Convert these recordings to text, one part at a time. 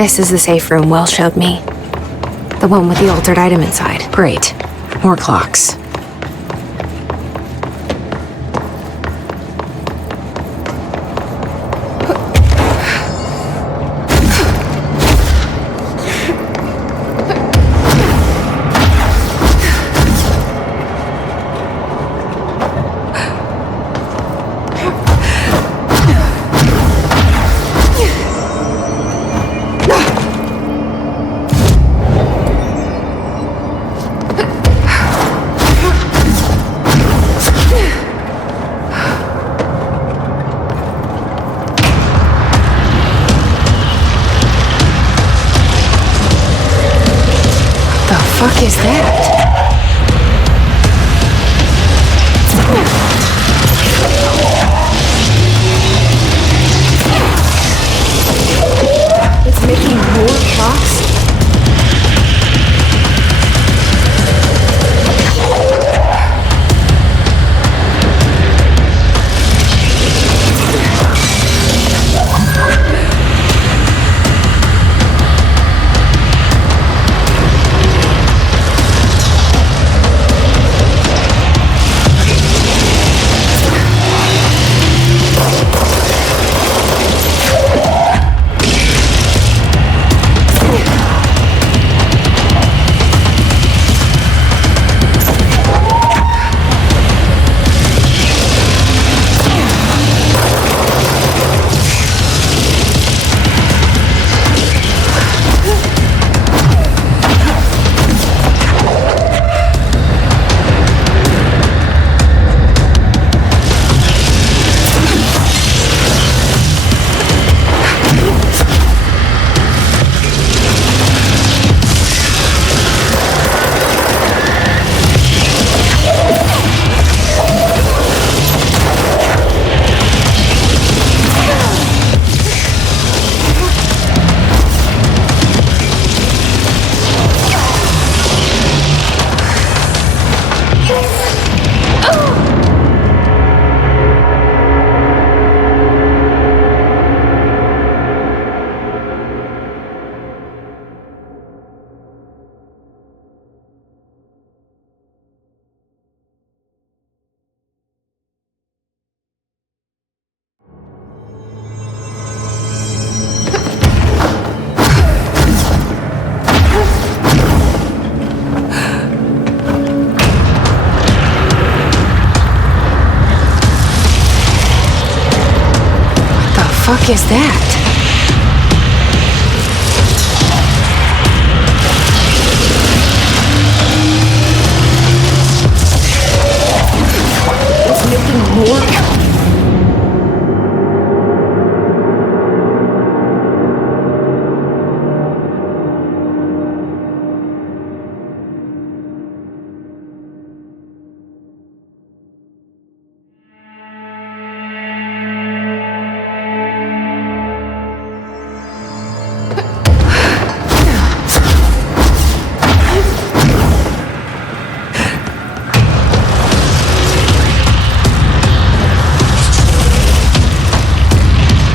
This is the safe room Will showed me. The one with the altered item inside. Great. More clocks. What the fuck is that? It's making more clocks? What the fuck is that? It's making more.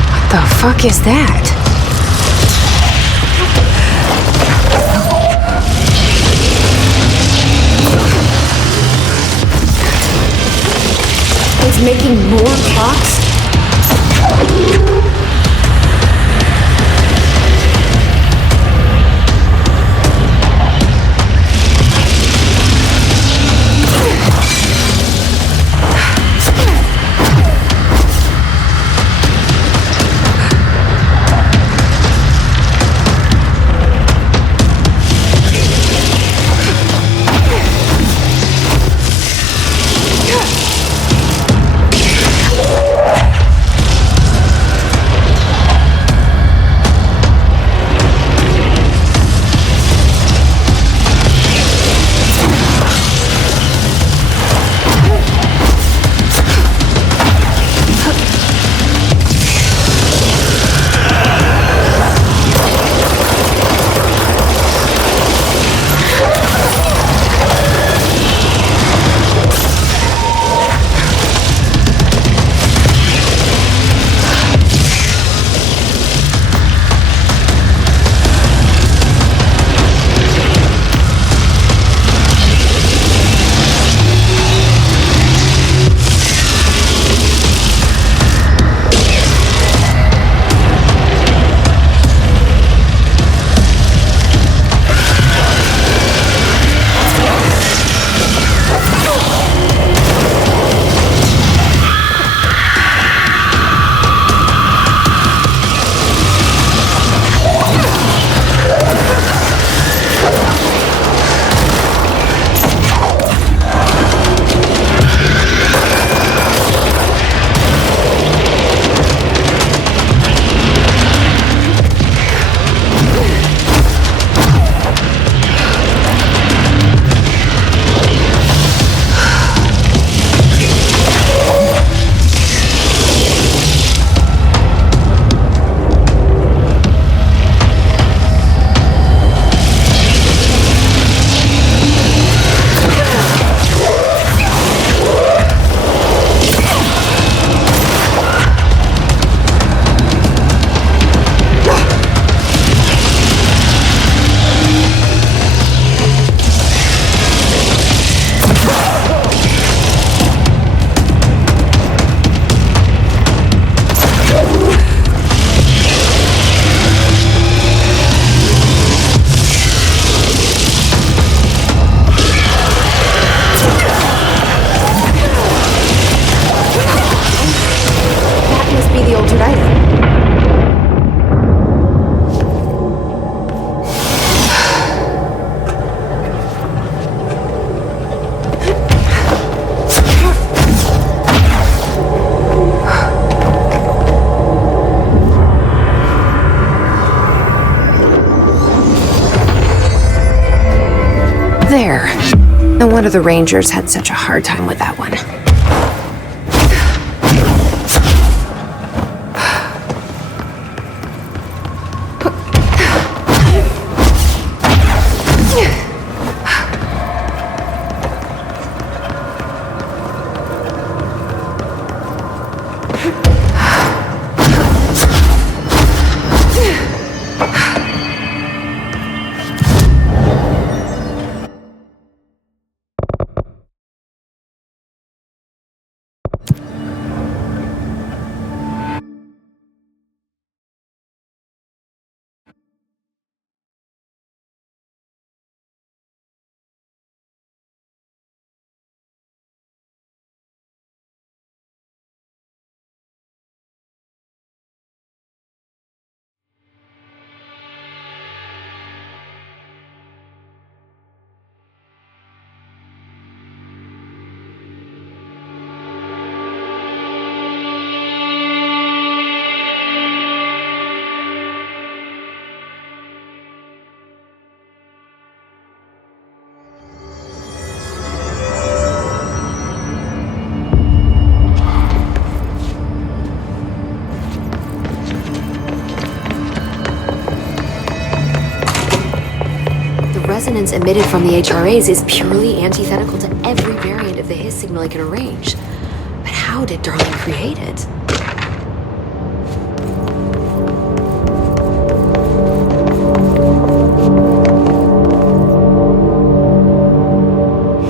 What the fuck is that? It's making more clocks? No wonder the Rangers had such a hard time with that one. Resonance emitted from the HRAs is purely antithetical to every variant of the Hiss signal I can arrange. But how did Darling create it?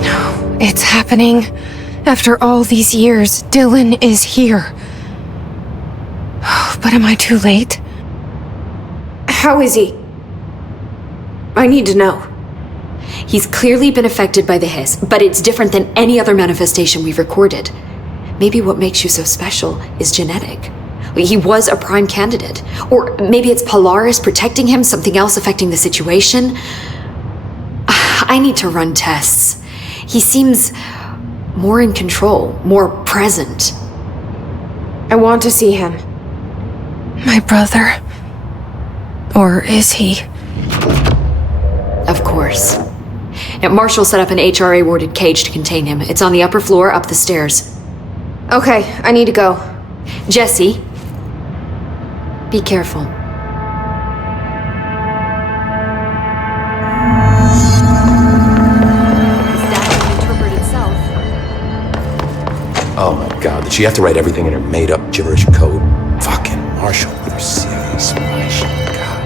No, it's happening. After all these years, Dylan is here. But am I too late? How is he? I need to know. He's clearly been affected by the Hiss, but it's different than any other manifestation we've recorded. Maybe what makes you so special is genetic. He was a prime candidate. Or maybe it's Polaris protecting him, something else affecting the situation. I need to run tests. He seems more in control, more present. I want to see him. My brother. Or is he? Of course. Now, Marshall set up an HRA-warded cage to contain him. It's on the upper floor, up the stairs. Okay, I need to go. Jesse, be careful. Oh my god, did she have to write everything in her made-up gibberish code? Fucking Marshall, you're serious. My shit, god.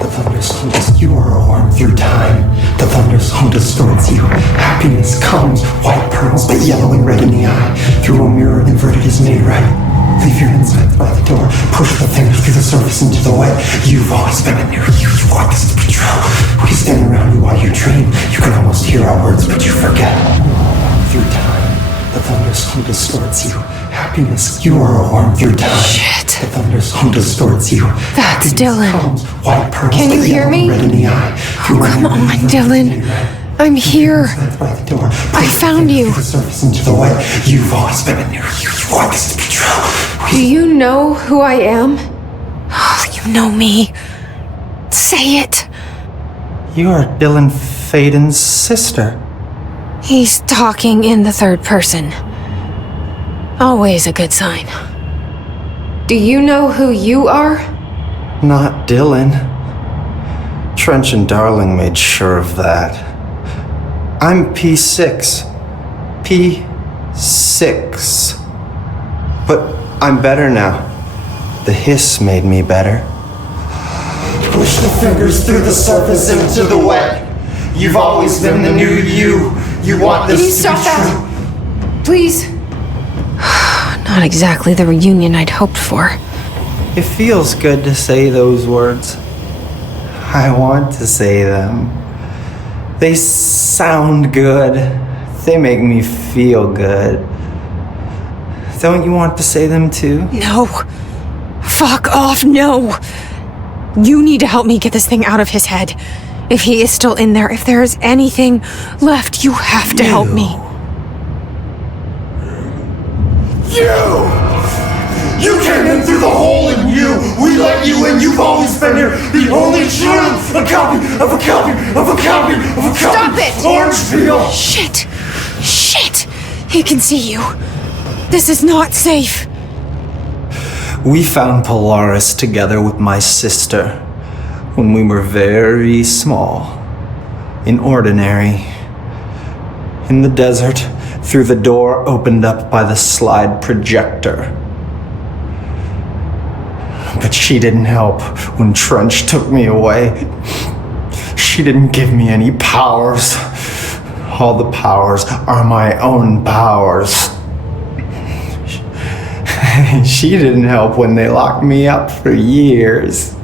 The thunder's home us, you are a worm through time. The thunder's home distorts you. Happiness comes, white pearls, but yellow and red in the eye. Through a mirror inverted is made right. Leave your insides by the door. Push the fingers through the surface into the wet. You've always been a new you. You want this to be true. We stand around you while you dream. You can almost hear our words, but you forget. Through time, the thunder's home distorts you. Happiness, you are a worm through time. Shit. The thunder's home distorts you. That's Dylan. Comes, white pearls, Can you hear me? red in the eye. Oh, come on, Dylan. I'm here. I found you. Into the way. You've always been in there. You want this to be true. Do you know who I am? Oh, you know me. Say it. You are Dylan Faden's sister. He's talking in the third person. Always a good sign. Do you know who you are? Not Dylan. Trench and Darling made sure of that. I'm P6. P6. But I'm better now. The Hiss made me better. Push the fingers through the surface into the wet. You've always been the new you. You want this Can you to stop be that? Please. Not exactly the reunion I'd hoped for. It feels good to say those words. I want to say them. They sound good. They make me feel good. Don't you want to say them too? No. Fuck off, no. You need to help me get this thing out of his head. If he is still in there, if there is anything left, you have to help me. You! You came in through the hole in you. We let you in. You've always been here. The only truth. A copy of a copy of a copy of a copy. Stop it! Orange peel. Shit! Shit! He can see you. This is not safe. We found Polaris together with my sister when we were very small. In Ordinary. In the desert, through the door opened up by the slide projector. But she didn't help when Trench took me away. She didn't give me any powers. All the powers are my own powers. She didn't help when they locked me up for years.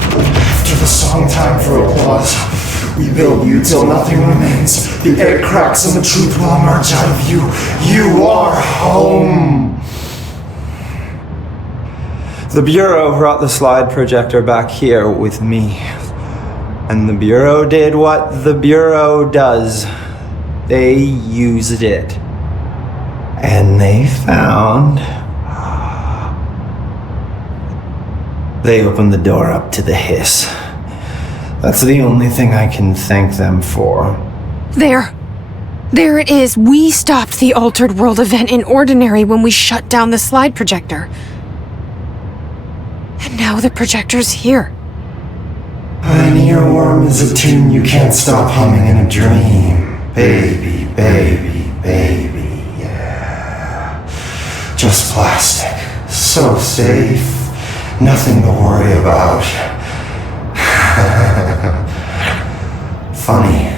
After the song time for applause, we build you till nothing remains. The air cracks and the truth will emerge out of you. You are home. The Bureau brought the slide projector back here with me. And the Bureau did what the Bureau does. They used it. And they found... They opened the door up to the hiss. That's the only thing I can thank them for. There it is. We stopped the Altered World event in Ordinary when we shut down the slide projector. And now the projector's here. An earworm is a tune you can't stop humming in a dream. Baby, baby, baby, yeah. Just plastic. So safe. Nothing to worry about. Funny.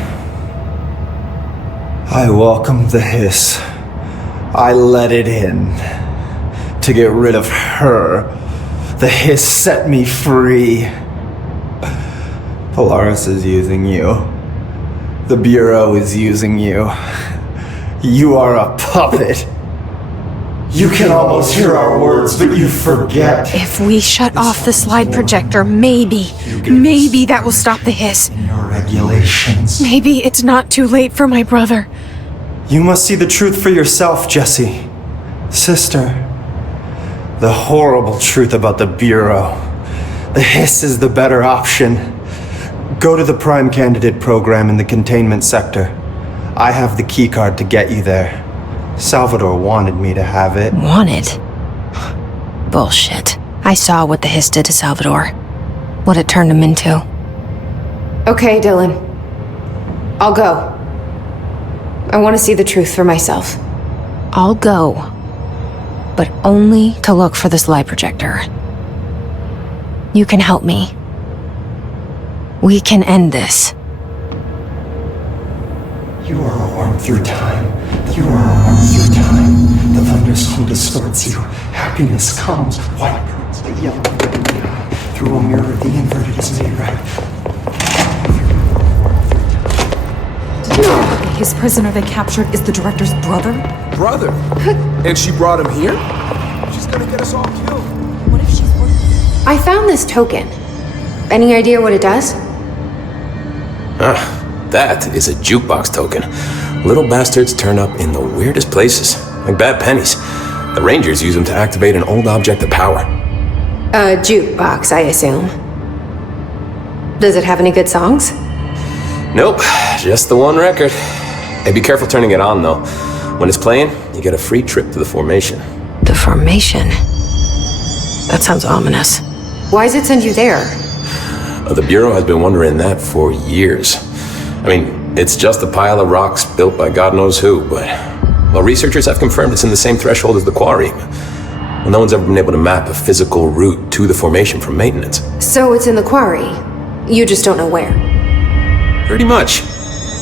I welcomed the hiss. I let it in. To get rid of her. The hiss set me free. Polaris is using you. The Bureau is using you. You are a puppet. You can almost hear our words, but you forget. If we shut off the slide projector, maybe that will stop the hiss. Your regulations. Maybe it's not too late for my brother. You must see the truth for yourself, Jesse. Sister. The horrible truth about the Bureau. The hiss is the better option. Go to the Prime Candidate program in the containment sector. I have the keycard to get you there. Salvador wanted me to have it. Wanted? Bullshit. I saw what the hiss did to Salvador. What it turned him into. Okay, Dylan. I'll go. I want to see the truth for myself. I'll go. But only to look for the slide projector. You can help me. We can end this. You are a worm through time. You are a worm through time. The thunder's home distorts you. Happiness comes. White pearls, but yellow red in the eye. Through a mirror, the inverted is made right. His prisoner they captured is the director's brother? Brother? And she brought him here? She's gonna get us all killed. What if she's working? I found this token. Any idea what it does? That is a jukebox token. Little bastards turn up in the weirdest places, like bad pennies. The Rangers use them to activate an old object of power. A jukebox, I assume. Does it have any good songs? Nope, just the one record. Hey, be careful turning it on, though. When it's playing, you get a free trip to the formation. The formation? That sounds ominous. Why does it send you there? The Bureau has been wondering that for years. I mean, it's just a pile of rocks built by God knows who, but... Well, researchers have confirmed it's in the same threshold as the Quarry. Well, no one's ever been able to map a physical route to the formation from maintenance. So it's in the Quarry. You just don't know where. Pretty much.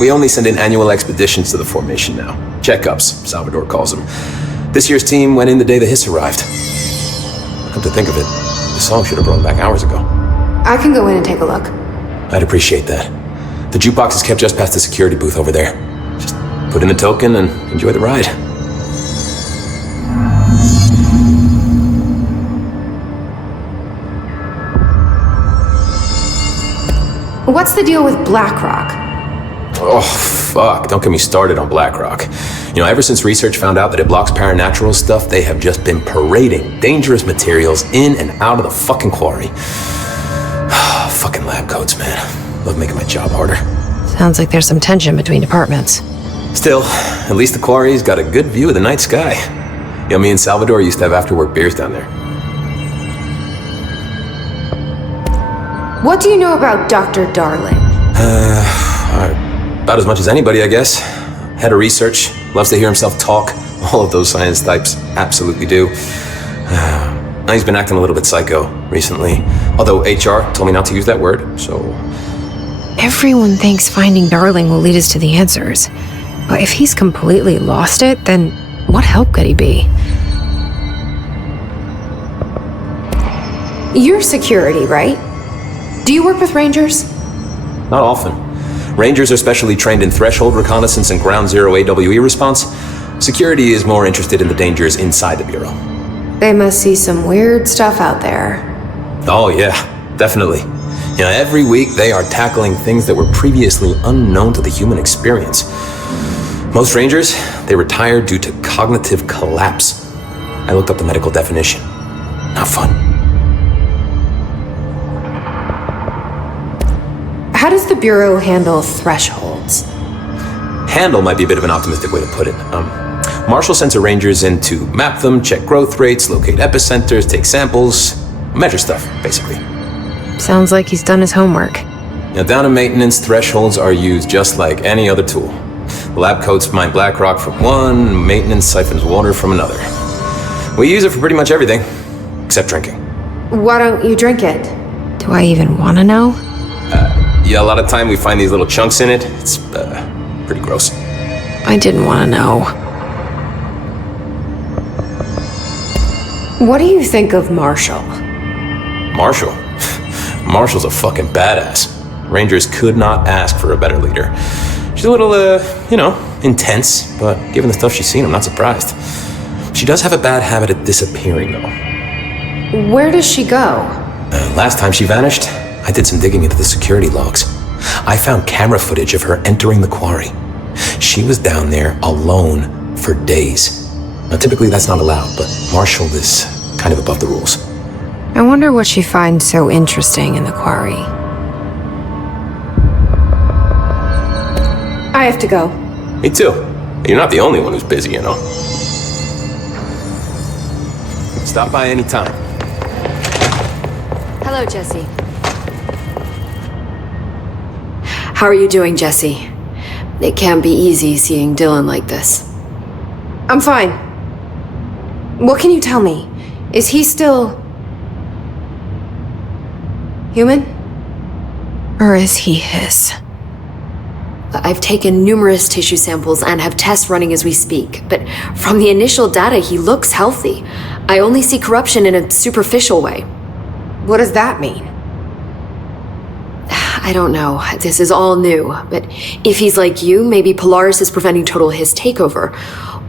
We only send in annual expeditions to the formation now. Checkups, Salvador calls them. This year's team went in the day the hiss arrived. Come to think of it, the song should have brought them back hours ago. I can go in and take a look. I'd appreciate that. The jukebox is kept just past the security booth over there. Just put in the token and enjoy the ride. What's the deal with BlackRock? Oh, fuck. Don't get me started on BlackRock. You know, ever since research found out that it blocks paranatural stuff, they have just been parading dangerous materials in and out of the fucking quarry. Fucking lab coats, man. Love making my job harder. Sounds like there's some tension between departments. Still, at least the quarry's got a good view of the night sky. You know, me and Salvador used to have after-work beers down there. What do you know about Dr. Darling? About as much as anybody, I guess. Head of research, loves to hear himself talk. All of those science types absolutely do. He's been acting a little bit psycho recently. Although HR told me not to use that word, so... Everyone thinks finding Darling will lead us to the answers. But if he's completely lost it, then what help could he be? You're security, right? Do you work with Rangers? Not often. Rangers are specially trained in threshold reconnaissance and ground zero AWE response. Security is more interested in the dangers inside the Bureau. They must see some weird stuff out there. Oh yeah, definitely. You know, every week they are tackling things that were previously unknown to the human experience. Most Rangers, they retire due to cognitive collapse. I looked up the medical definition. Not fun. How does the Bureau handle thresholds? Handle might be a bit of an optimistic way to put it. Marshall sends her Rangers in to map them, check growth rates, locate epicenters, take samples, measure stuff, basically. Sounds like he's done his homework. Now, down in maintenance, thresholds are used just like any other tool. The lab coats mine BlackRock from one, maintenance siphons water from another. We use it for pretty much everything, except drinking. Why don't you drink it? Do I even want to know? Yeah, a lot of time we find these little chunks in it. It's pretty gross. I didn't want to know. What do you think of Marshall? Marshall? Marshall's a fucking badass. Rangers could not ask for a better leader. She's a little, intense, but given the stuff she's seen, I'm not surprised. She does have a bad habit of disappearing, though. Where does she go? Last time she vanished, I did some digging into the security logs. I found camera footage of her entering the quarry. She was down there alone for days. Now, typically that's not allowed, but Marshall is kind of above the rules. I wonder what she finds so interesting in the quarry. I have to go. Me too. You're not the only one who's busy, you know. Stop by any time. Hello, Jesse. How are you doing, Jesse? It can't be easy seeing Dylan like this. I'm fine. What can you tell me? Is he still... human? Or is he his? I've taken numerous tissue samples and have tests running as we speak, but from the initial data, he looks healthy. I only see corruption in a superficial way. What does that mean? I don't know. This is all new, but if he's like you, maybe Polaris is preventing total Hiss takeover.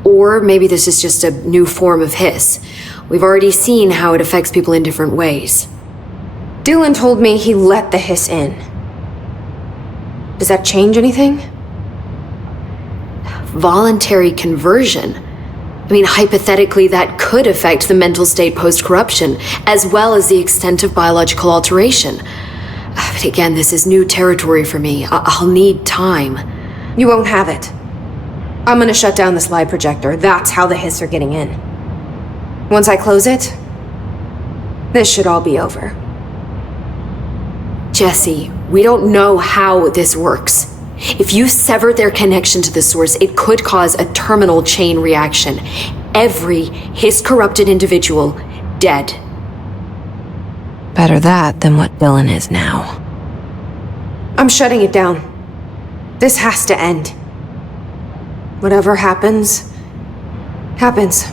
Or maybe this is just a new form of Hiss. We've already seen how it affects people in different ways. Dylan told me he let the Hiss in. Does that change anything? Voluntary conversion. I mean, hypothetically, that could affect the mental state post-corruption, as well as the extent of biological alteration. But again, this is new territory for me. I'll need time. You won't have it. I'm gonna shut down this light projector. That's how the Hiss are getting in. Once I close it, this should all be over. Jesse, we don't know how this works. If you sever their connection to the source, it could cause a terminal chain reaction. Every Hiss-corrupted individual dead. Better that than what Dylan is now. I'm shutting it down. This has to end. Whatever happens, happens.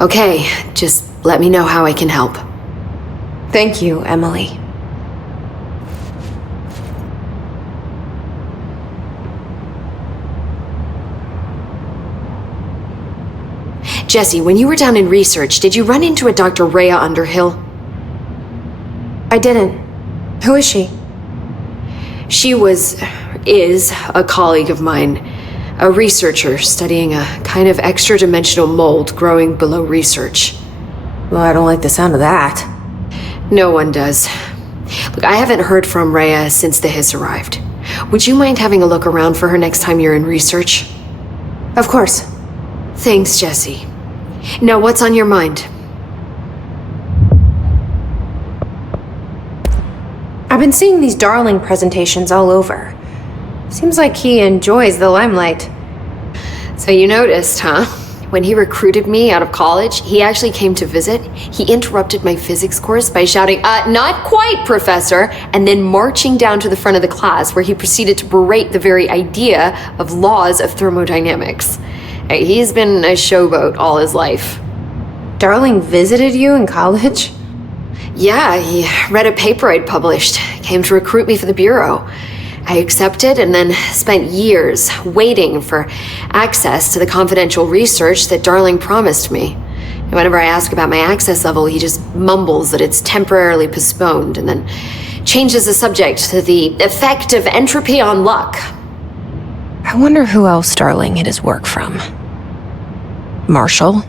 Okay, just let me know how I can help. Thank you, Emily. Jesse, when you were down in research, did you run into a Dr. Rhea Underhill? I didn't. Who is she? She is a colleague of mine, a researcher studying a kind of extra-dimensional mold growing below research. Well, I don't like the sound of that. No one does. Look, I haven't heard from Rhea since the Hiss arrived. Would you mind having a look around for her next time you're in research? Of course. Thanks, Jesse. Now, what's on your mind? I've been seeing these Darling presentations all over. Seems like he enjoys the limelight. So you noticed, huh? When he recruited me out of college, he actually came to visit. He interrupted my physics course by shouting, "Not quite, Professor," and then marching down to the front of the class where he proceeded to berate the very idea of laws of thermodynamics. Hey, he's been a showboat all his life. Darling visited you in college? Yeah, he read a paper I'd published, came to recruit me for the Bureau. I accepted and then spent years waiting for access to the confidential research that Darling promised me. And whenever I ask about my access level, he just mumbles that it's temporarily postponed and then changes the subject to the effect of entropy on luck. I wonder who else Darling hid his work from. Marshall?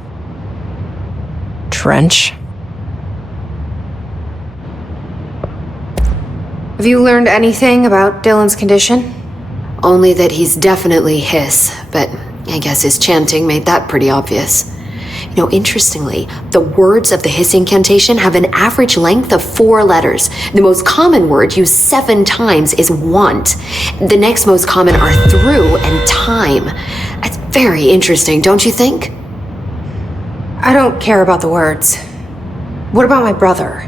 Trench? Have you learned anything about Dylan's condition? Only that he's definitely Hiss, but I guess his chanting made that pretty obvious. You know, interestingly, the words of the Hiss incantation have an average length of 4 letters. The most common word used 7 times is want. The next most common are through and time. It's very interesting, don't you think? I don't care about the words. What about my brother?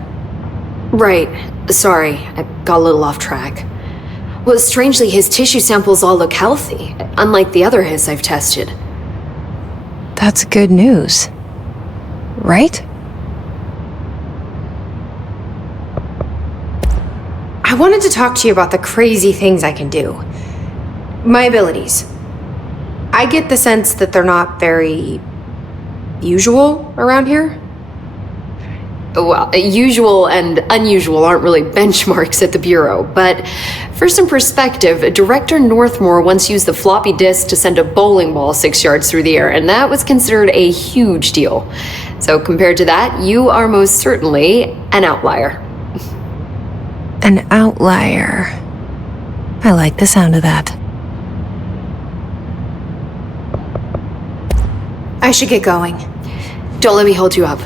Right. Sorry, I got a little off track. Well, strangely, his tissue samples all look healthy, unlike the other Hiss I've tested. That's good news. Right? I wanted to talk to you about the crazy things I can do. My abilities. I get the sense that they're not very usual around here. Well, usual and unusual aren't really benchmarks at the Bureau, but for some perspective, Director Northmore once used the floppy disk to send a bowling ball 6 yards through the air, and that was considered a huge deal. So compared to that, you are most certainly an outlier. An outlier. I like the sound of that. I should get going. Don't let me hold you up.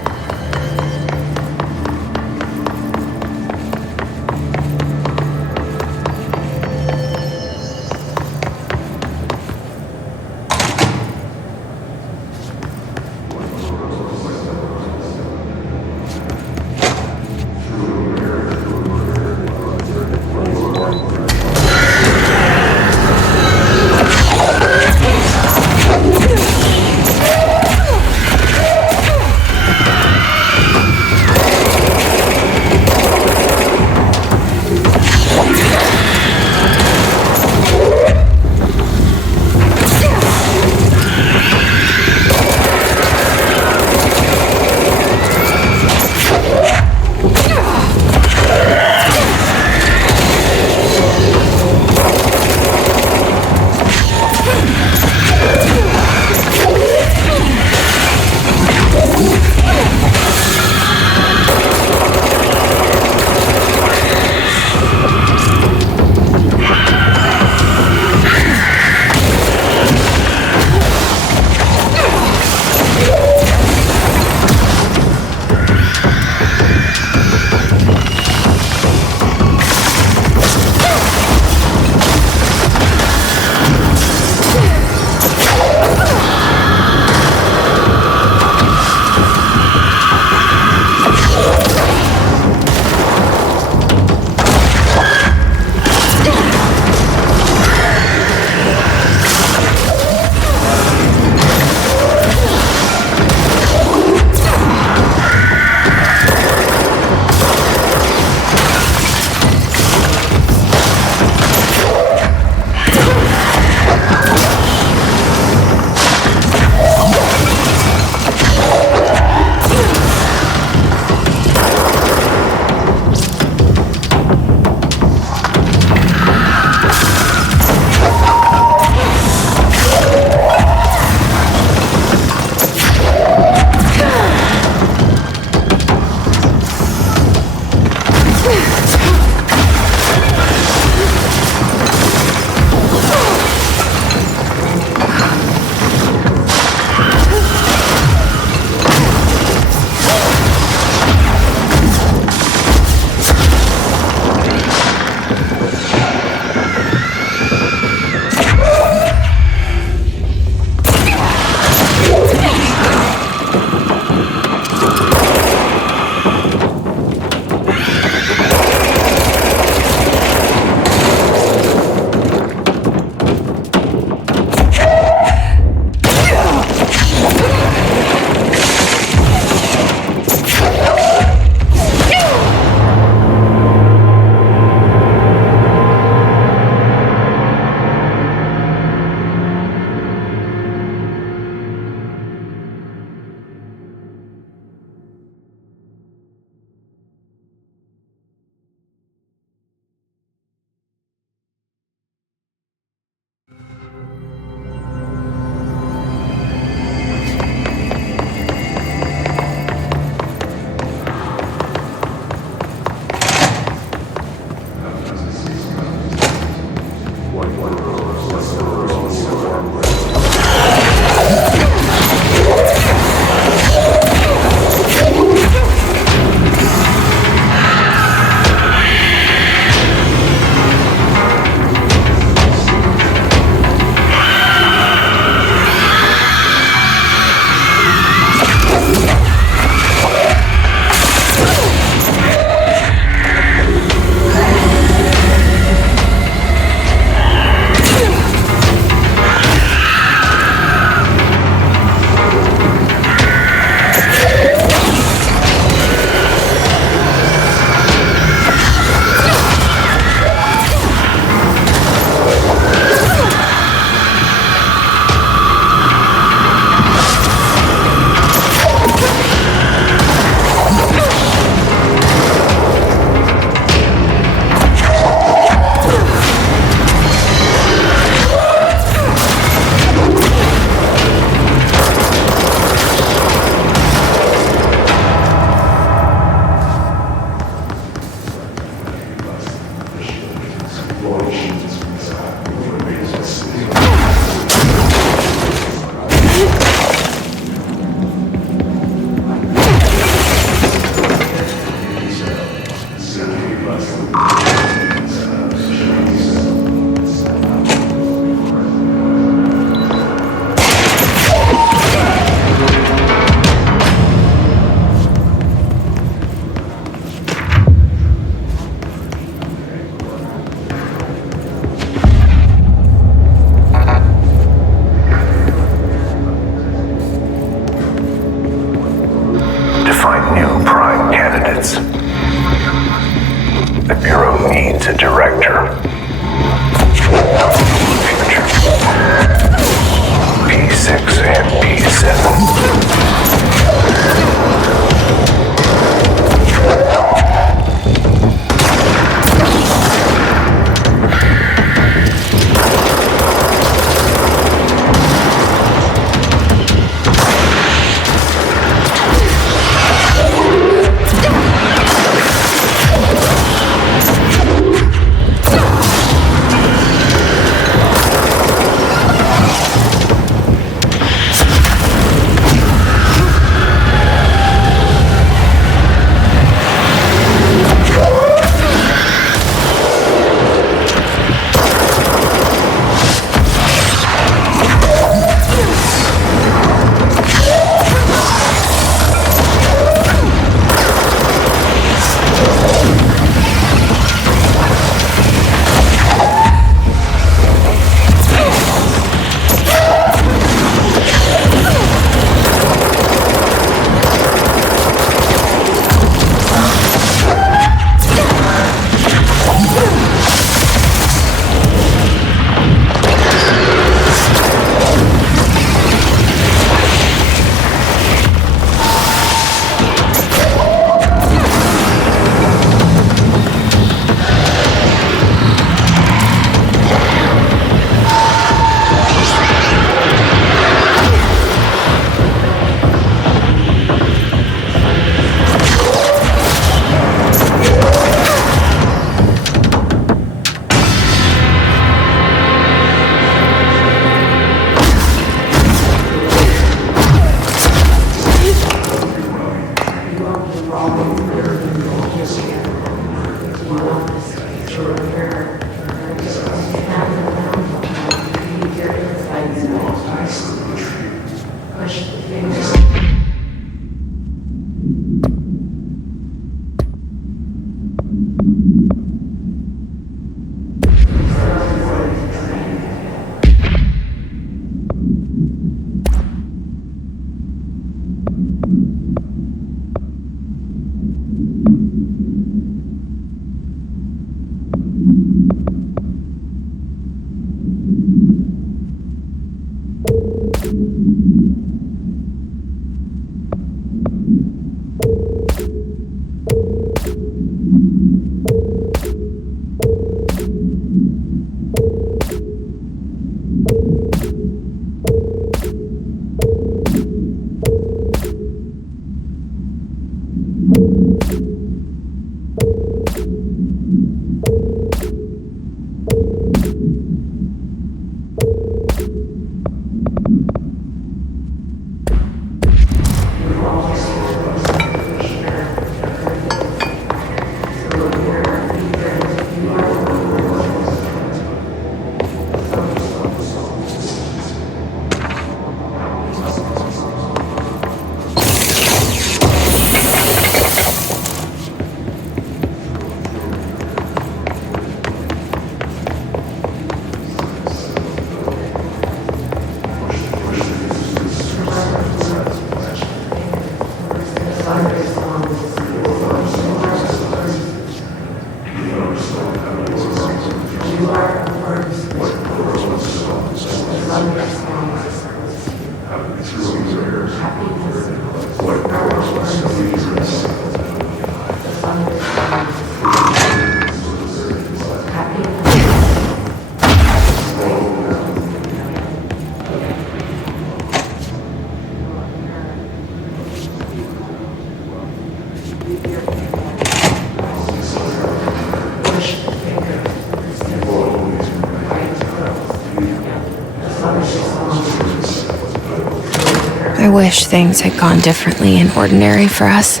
I wish things had gone differently in Ordinary for us.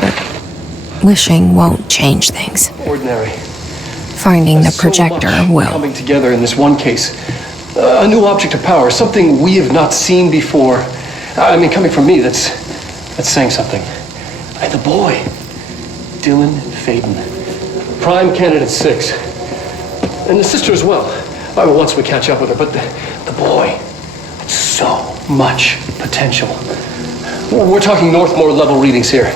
But wishing won't change things. Ordinary. Finding the projector So much will. coming together in this one case. A new object of power, something we have not seen before. I mean, coming from me, that's saying something. And the boy, Dylan Faden, prime candidate 6. And the sister as well. Once we catch up with her, but the boy, so much potential. We're talking Northmore level readings here.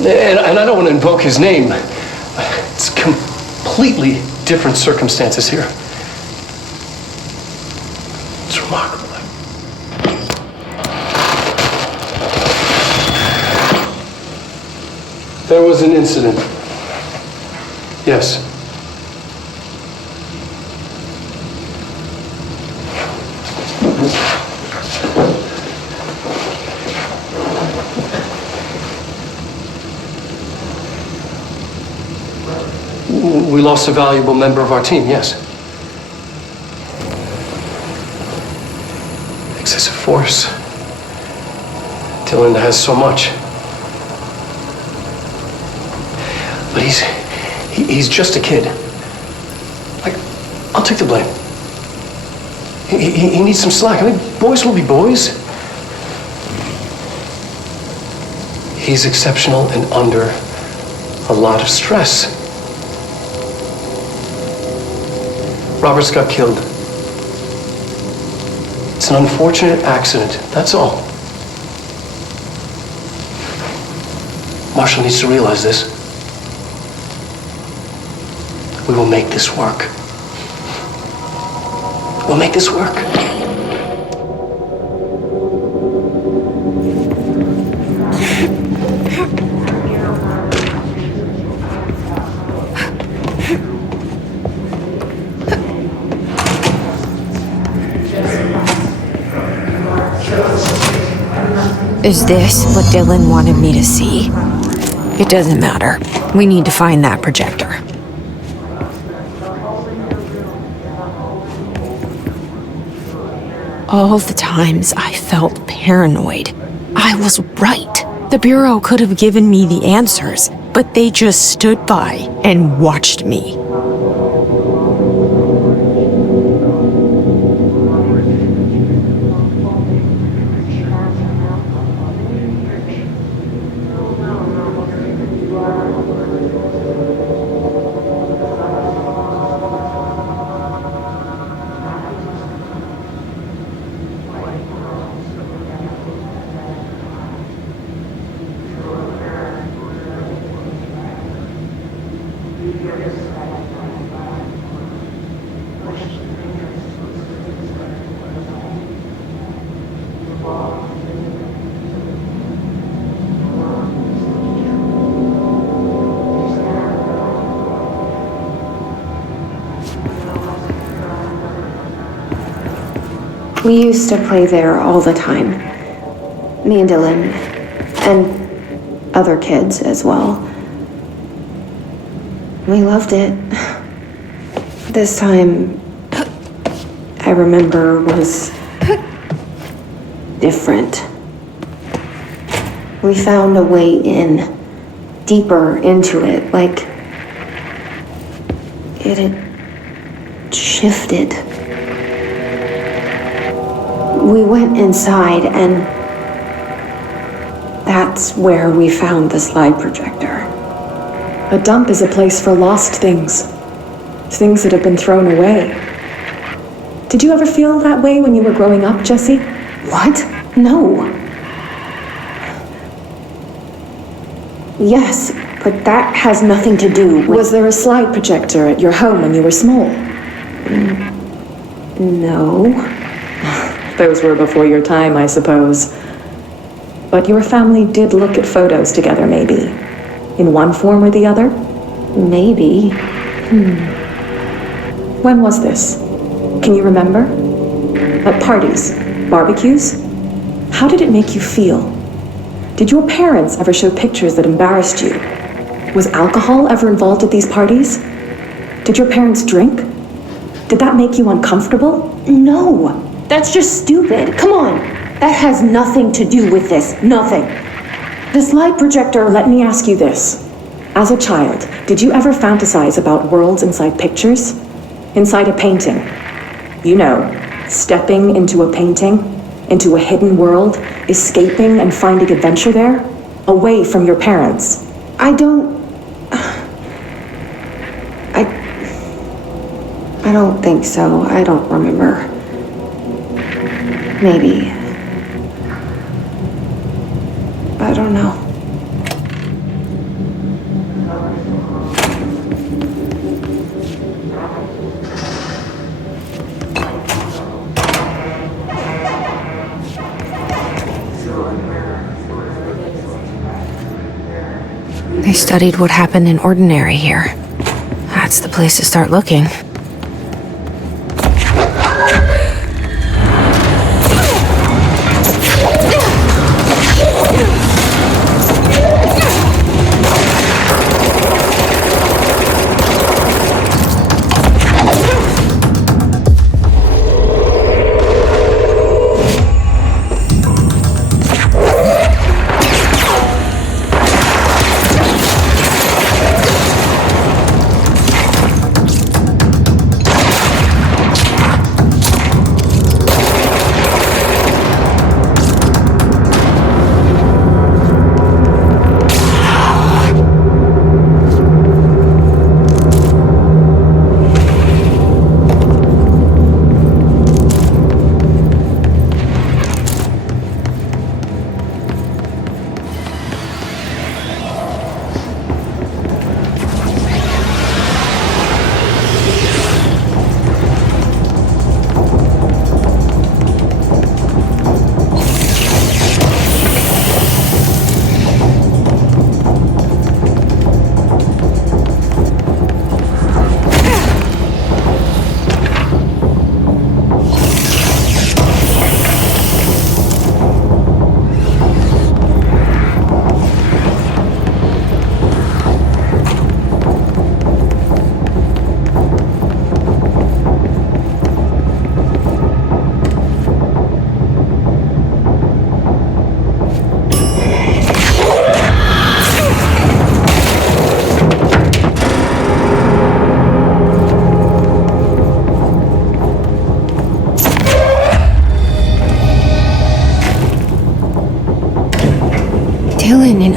And I don't want to invoke his name. It's completely different circumstances here. It's remarkable. There was an incident. Yes. We lost a valuable member of our team, yes. Excessive force. Dylan has so much. But he's just a kid. Like, I'll take the blame. He needs some slack. I mean, boys will be boys. He's exceptional and under a lot of stress. Roberts got killed. It's an unfortunate accident, that's all. Marshall needs to realize this. We will make this work. We'll make this work. Is this what Dylan wanted me to see? It doesn't matter. We need to find that projector. All the times I felt paranoid, I was right. The Bureau could have given me the answers, but they just stood by and watched me. We used to play there all the time. Me and Dylan, and other kids as well. We loved it. This time, I remember, was different. We found a way in, deeper into it, like it had shifted. We went inside, and that's where we found the slide projector. A dump is a place for lost things. Things that have been thrown away. Did you ever feel that way when you were growing up, Jesse? What? No. Yes, but that has nothing to do with... Was there a slide projector at your home when you were small? No. Those were before your time, I suppose. But your family did look at photos together, maybe. In one form or the other? Maybe. When was this? Can you remember? At parties? Barbecues? How did it make you feel? Did your parents ever show pictures that embarrassed you? Was alcohol ever involved at these parties? Did your parents drink? Did that make you uncomfortable? No. That's just stupid. Come on. That has nothing to do with this. Nothing. The slide projector, let me ask you this. As a child, did you ever fantasize about worlds inside pictures? Inside a painting? You know, stepping into a painting, into a hidden world, escaping and finding adventure there, away from your parents. I don't think so. I don't remember. Maybe. I don't know. They studied what happened in Ordinary here. That's the place to start looking.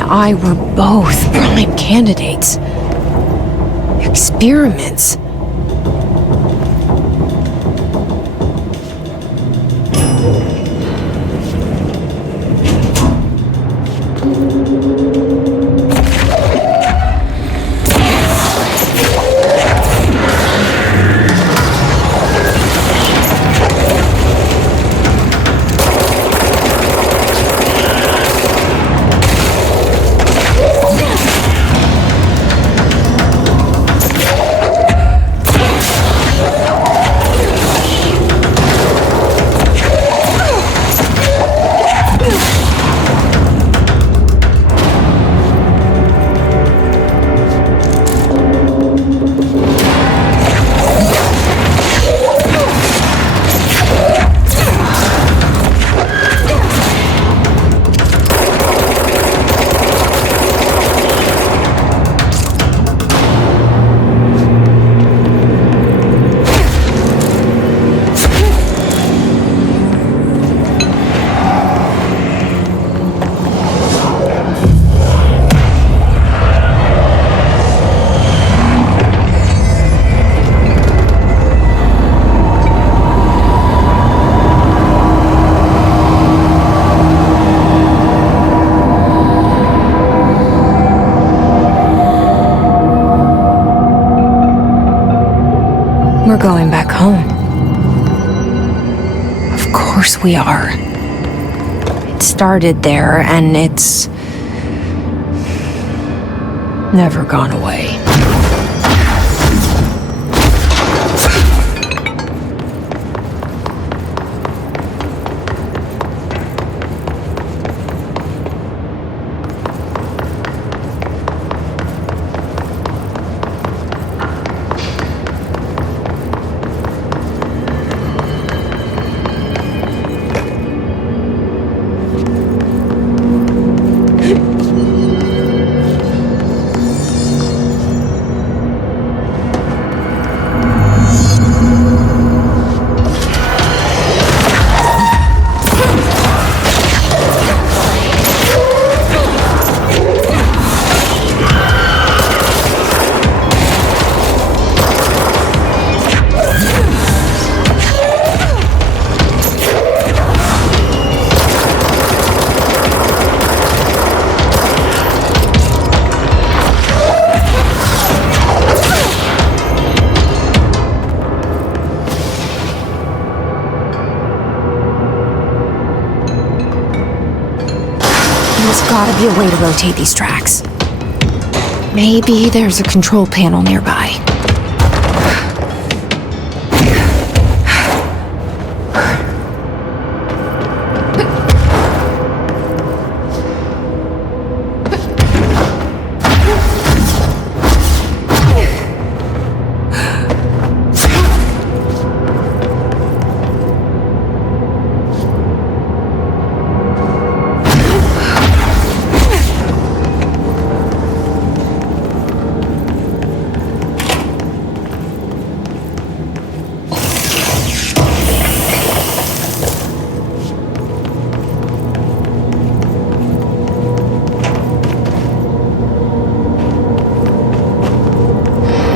I were both prime candidates. Experiments. We're going back home. Of course we are. It started there, and it's never gone away. There's gotta be a way to rotate these tracks. Maybe there's a control panel nearby.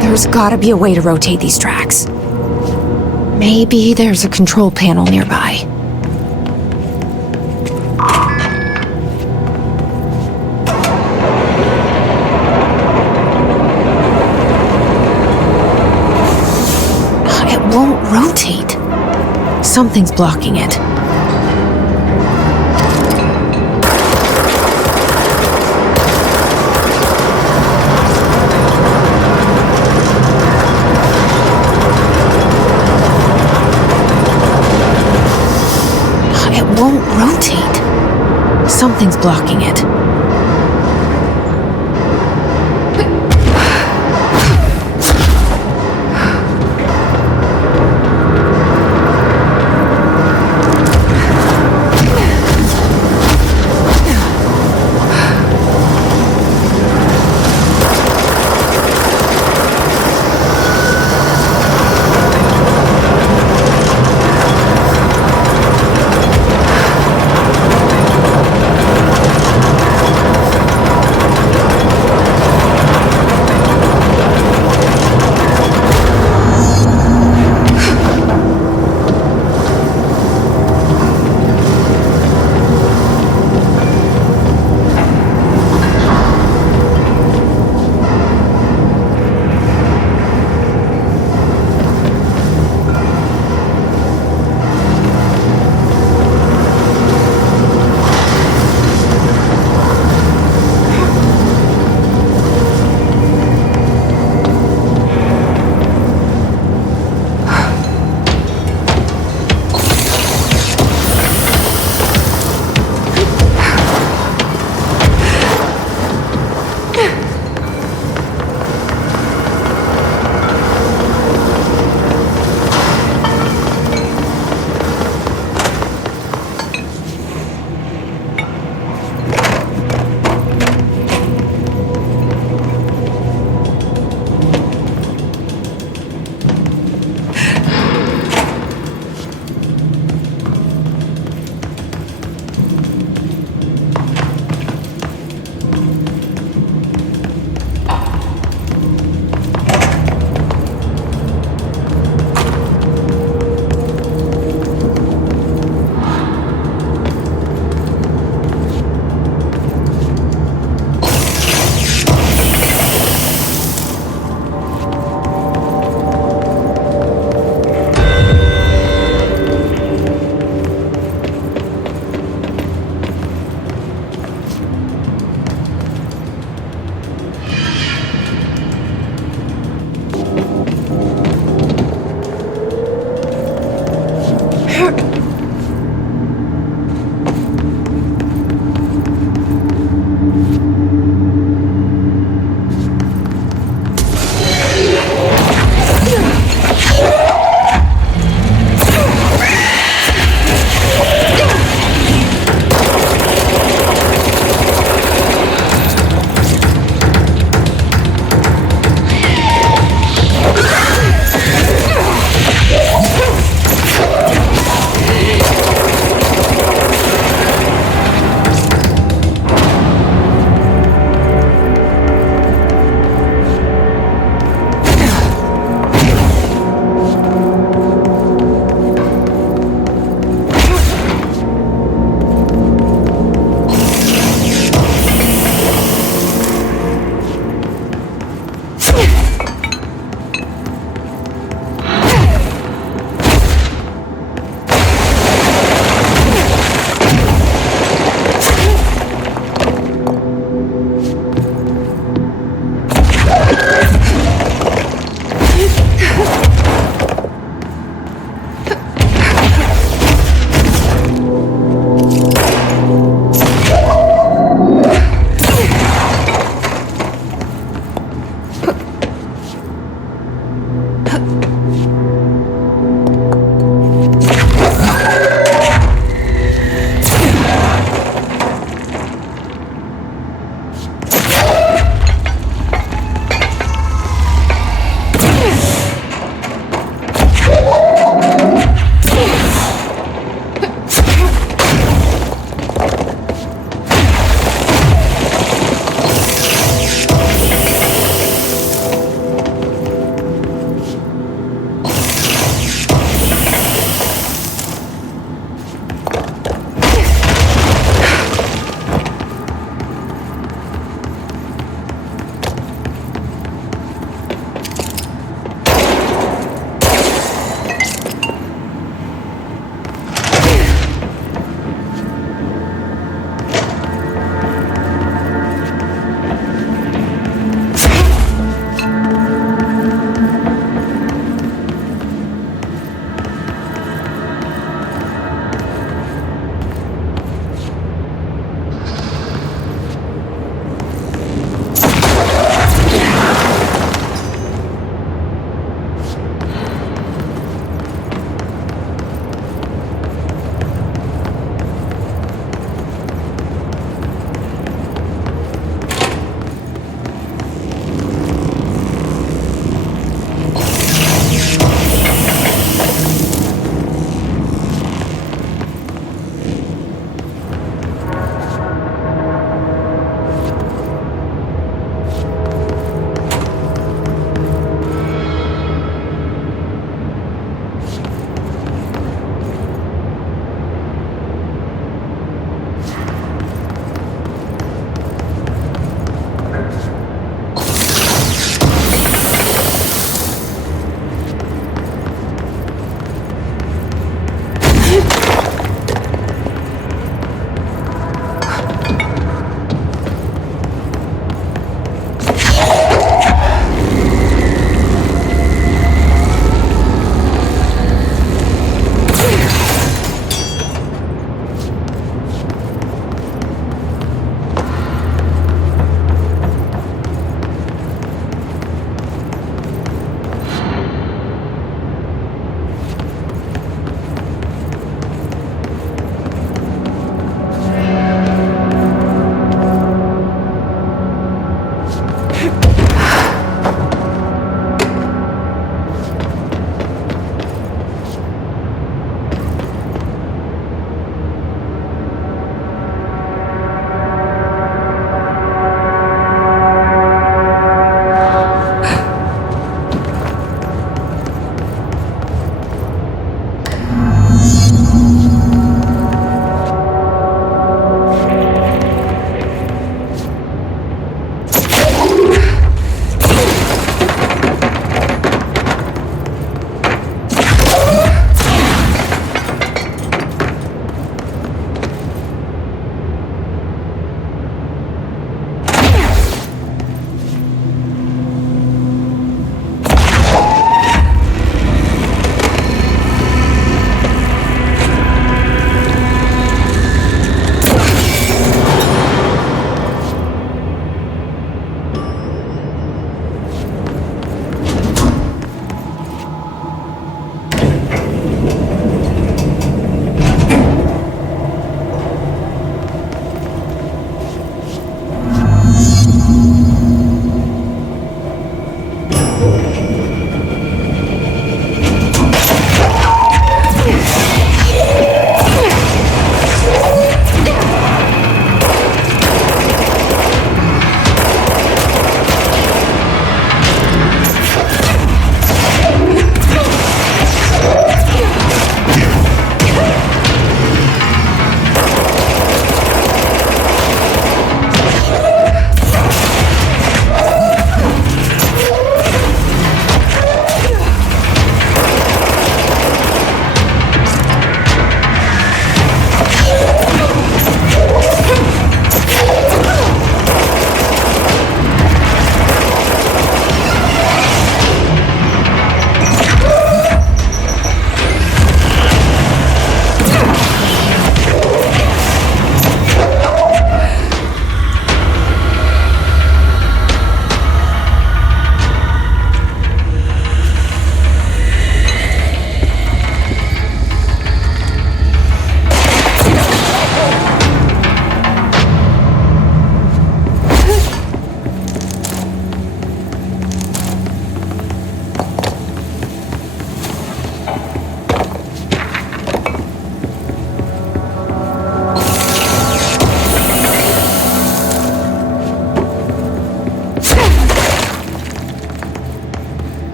There's gotta be a way to rotate these tracks. Maybe there's a control panel nearby. It won't rotate. Something's blocking it. Won't rotate. Something's blocking it.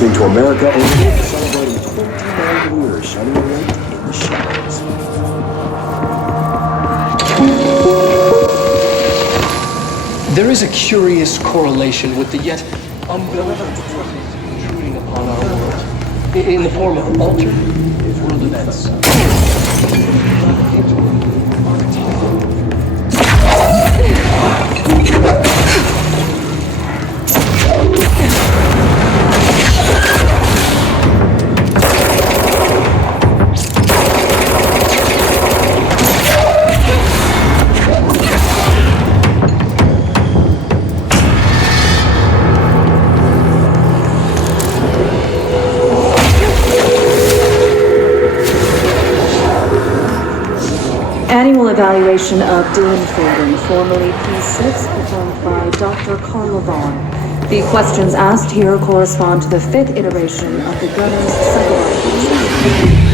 listening to America Only, celebrating 29 years shining a light in the shadows. There is a curious correlation with the yet unbelievable forces intruding upon our world in the form of altered world events. Annual evaluation of Dylan Forden, formerly P6, performed by Dr. Carla Vaughn. The questions asked here correspond to the 5th iteration of the Gunner's psychological assessment.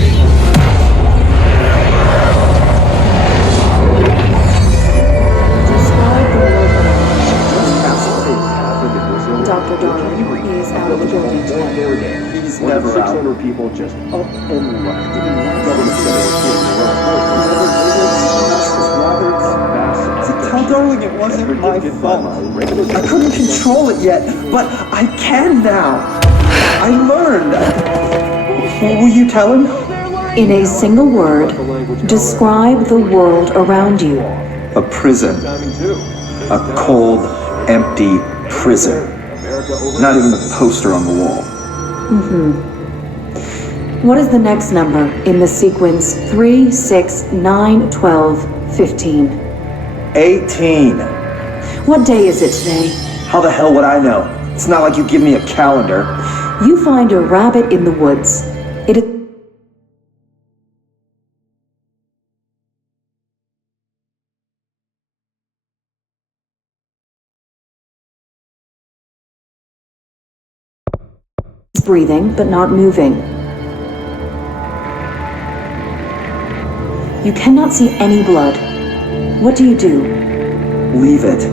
Dr. Darwin is out of the building tonight. He's never 600 people just up and left. Government said Tell Darling it wasn't my fault. I couldn't control it yet, but I can now. I learned. What will you tell him? In a single word, describe the world around you. A prison. A cold, empty prison. Not even a poster on the wall. What is the next number in the sequence 3, 6, 9, 12, 15? 18. What day is it today? How the hell would I know? It's not like you give me a calendar. You find a rabbit in the woods. It is breathing, but not moving. You cannot see any blood. What do? Leave it.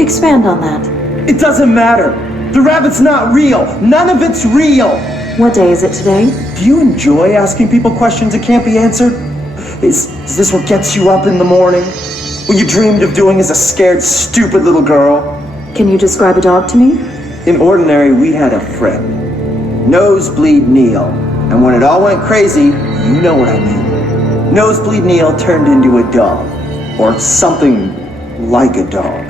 Expand on that. It doesn't matter. The rabbit's not real. None of it's real. What day is it today? Do you enjoy asking people questions that can't be answered? Is this what gets you up in the morning? What you dreamed of doing as a scared, stupid little girl? Can you describe a dog to me? In Ordinary, we had a friend. Nosebleed Neil. And when it all went crazy, you know what I mean. Nosebleed Neil turned into a dog. Or something like a dog.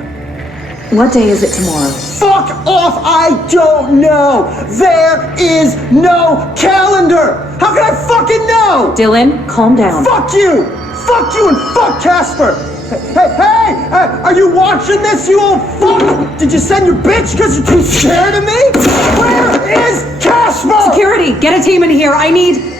What day is it tomorrow? Fuck off! I don't know! There is no calendar! How can I fucking know? Dylan, calm down. Fuck you! Fuck you and fuck Casper! Hey! Are you watching this, you old fuck? Did you send your bitch because you're too scared of me? Where is Casper? Security, get a team in here. I need...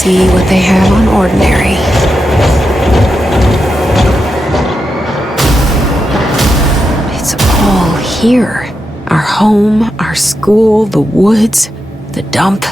See what they have on Ordinary. It's all here. Our home, our school, the woods, the dump.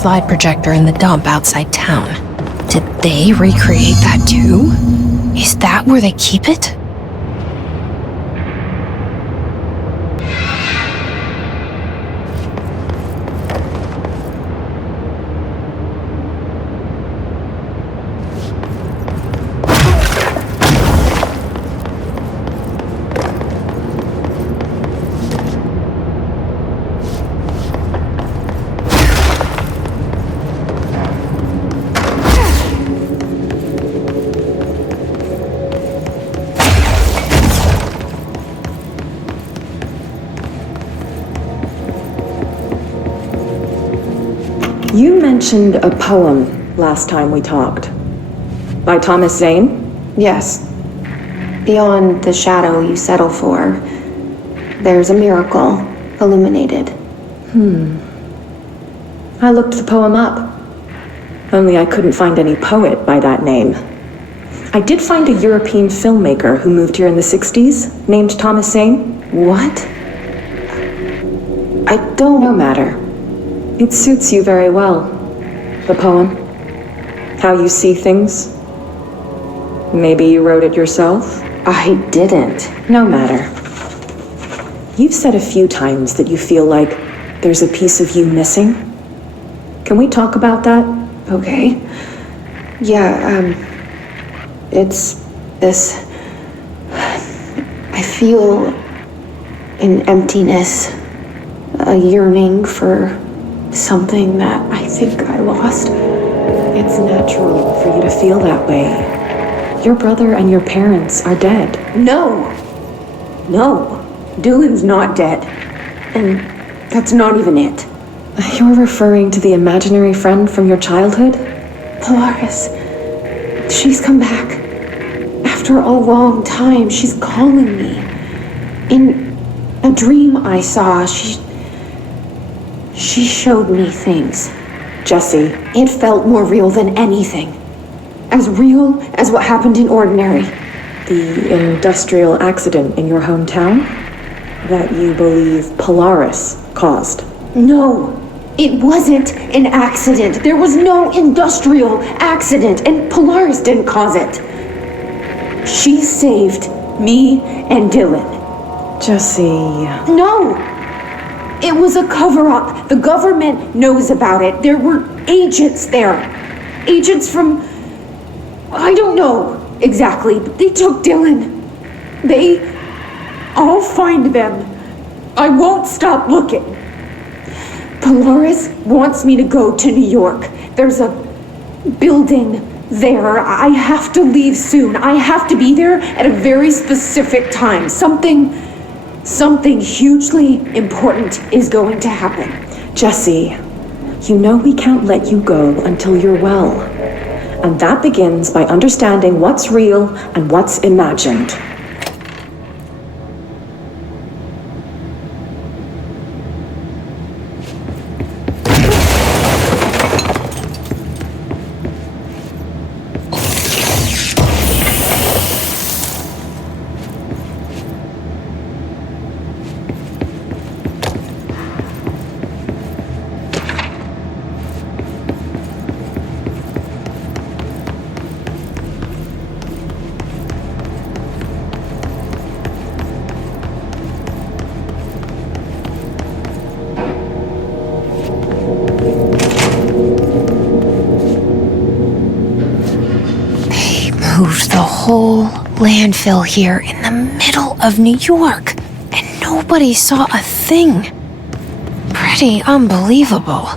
slide projector in the dump outside town. Did they recreate that too? Is that where they keep it? You mentioned a poem last time we talked. By Thomas Zane? Yes. Beyond the shadow you settle for, there's a miracle illuminated. I looked the poem up. Only I couldn't find any poet by that name. I did find a European filmmaker who moved here in the 60s, named Thomas Zane. What? I don't... No matter. It suits you very well. The poem. How you see things. Maybe you wrote it yourself? I didn't. No matter. You've said a few times that you feel like there's a piece of you missing. Can we talk about that? Okay. Yeah, it's this... I feel an emptiness, a yearning for something that I think I lost. It's natural for you to feel that way. Your brother and your parents are dead. No! No. Dylan's not dead. And that's not even it. You're referring to the imaginary friend from your childhood? Polaris. She's come back. After a long time, she's calling me. In a dream I saw, she showed me things. Jesse. It felt more real than anything. As real as what happened in Ordinary. The industrial accident in your hometown? That you believe Polaris caused? No, it wasn't an accident. There was no industrial accident, and Polaris didn't cause it. She saved me and Dylan. Jesse... No! It was a cover-up. The government knows about it. There were agents there. Agents from... I don't know exactly, but they took Dylan. I'll find them. I won't stop looking. Polaris wants me to go to New York. There's a building there. I have to leave soon. I have to be there at a very specific time. Something hugely important is going to happen. Jesse, you know we can't let you go until you're well. And that begins by understanding what's real and what's imagined. Moved the whole landfill here in the middle of New York, and nobody saw a thing. Pretty unbelievable.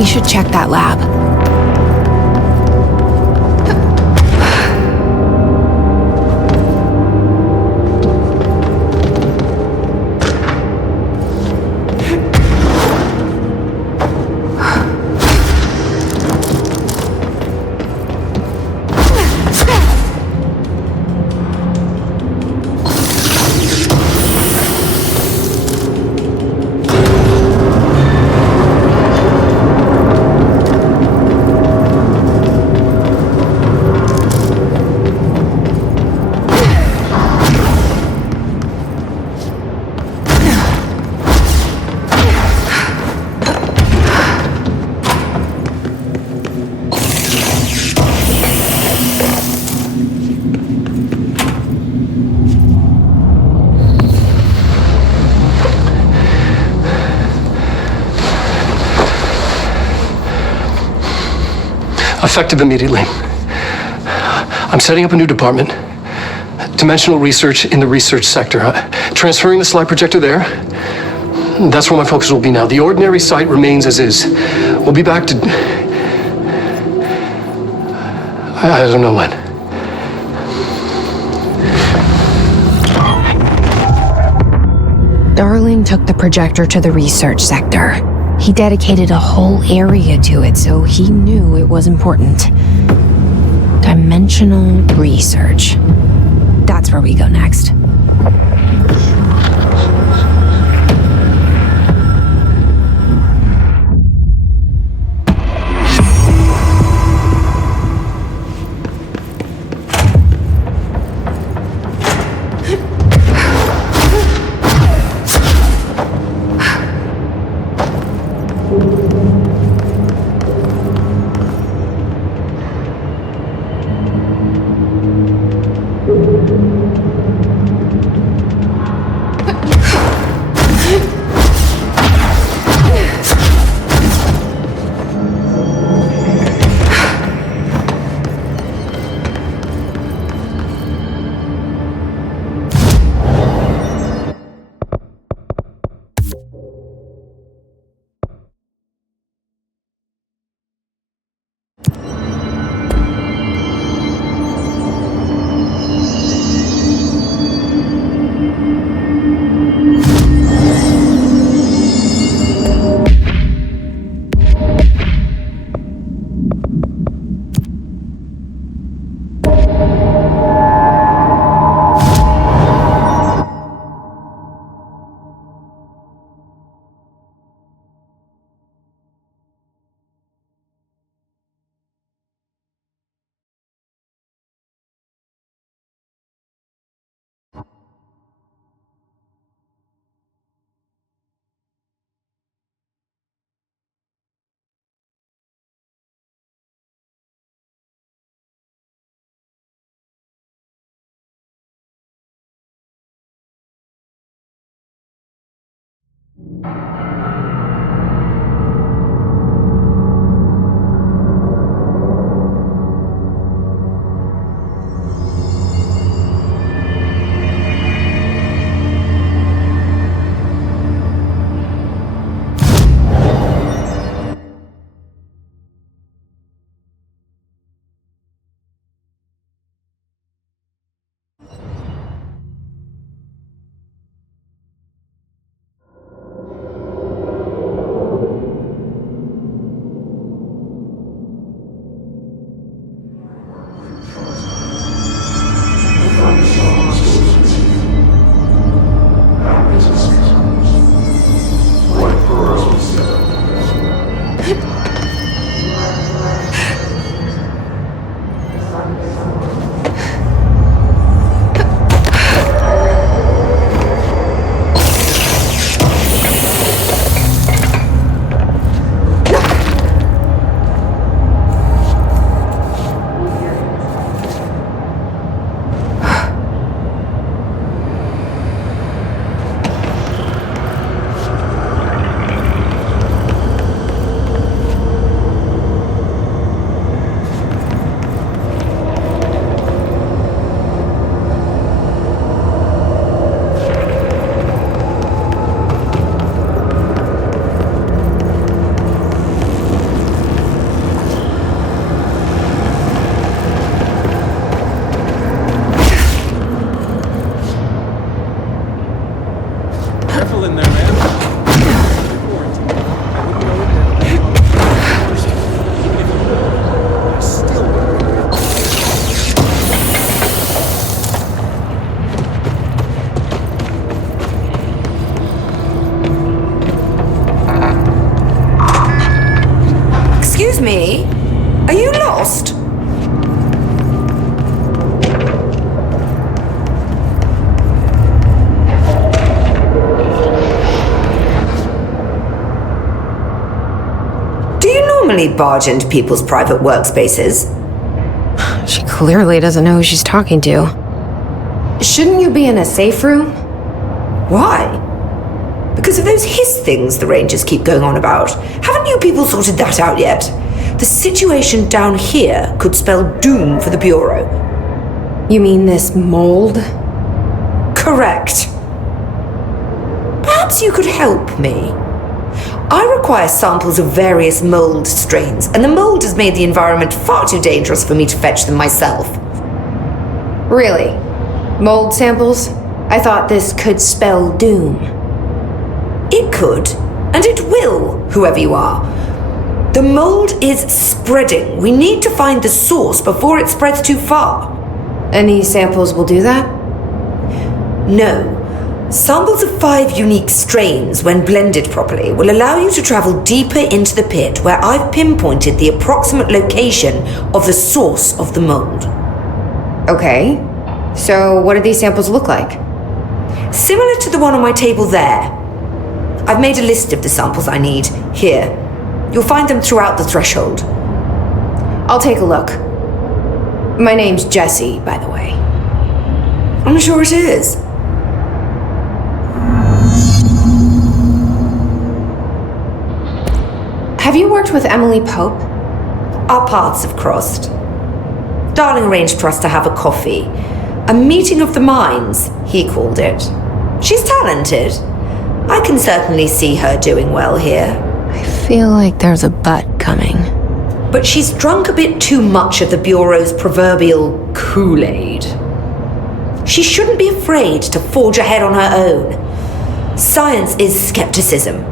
We should check that lab. Effective immediately. I'm setting up a new department. Dimensional research in the research sector. Transferring the slide projector there. That's where my focus will be now. The ordinary site remains as is. We'll be back to... I don't know when. Darling took the projector to the research sector. He dedicated a whole area to it, so he knew it was important. Dimensional research. That's where we go next. normally barge into people's private workspaces. She clearly doesn't know who she's talking to. Shouldn't you be in a safe room? Why? Because of those hiss things the Rangers keep going on about. Haven't you people sorted that out yet? The situation down here could spell doom for the Bureau. You mean this mold? Correct. Perhaps you could help me. I require samples of various mold strains, and the mold has made the environment far too dangerous for me to fetch them myself. Really? Mold samples? I thought this could spell doom. It could, and it will, whoever you are. The mold is spreading. We need to find the source before it spreads too far. And these samples will do that? No. Samples of 5 unique strains, when blended properly, will allow you to travel deeper into the pit where I've pinpointed the approximate location of the source of the mold. Okay. So what do these samples look like? Similar to the one on my table there. I've made a list of the samples I need. Here. You'll find them throughout the threshold. I'll take a look. My name's Jessie, by the way. I'm sure it is. Have you worked with Emily Pope? Our paths have crossed. Darling arranged for us to have a coffee. A meeting of the minds, he called it. She's talented. I can certainly see her doing well here. I feel like there's a but coming. But she's drunk a bit too much of the Bureau's proverbial Kool-Aid. She shouldn't be afraid to forge ahead on her own. Science is skepticism.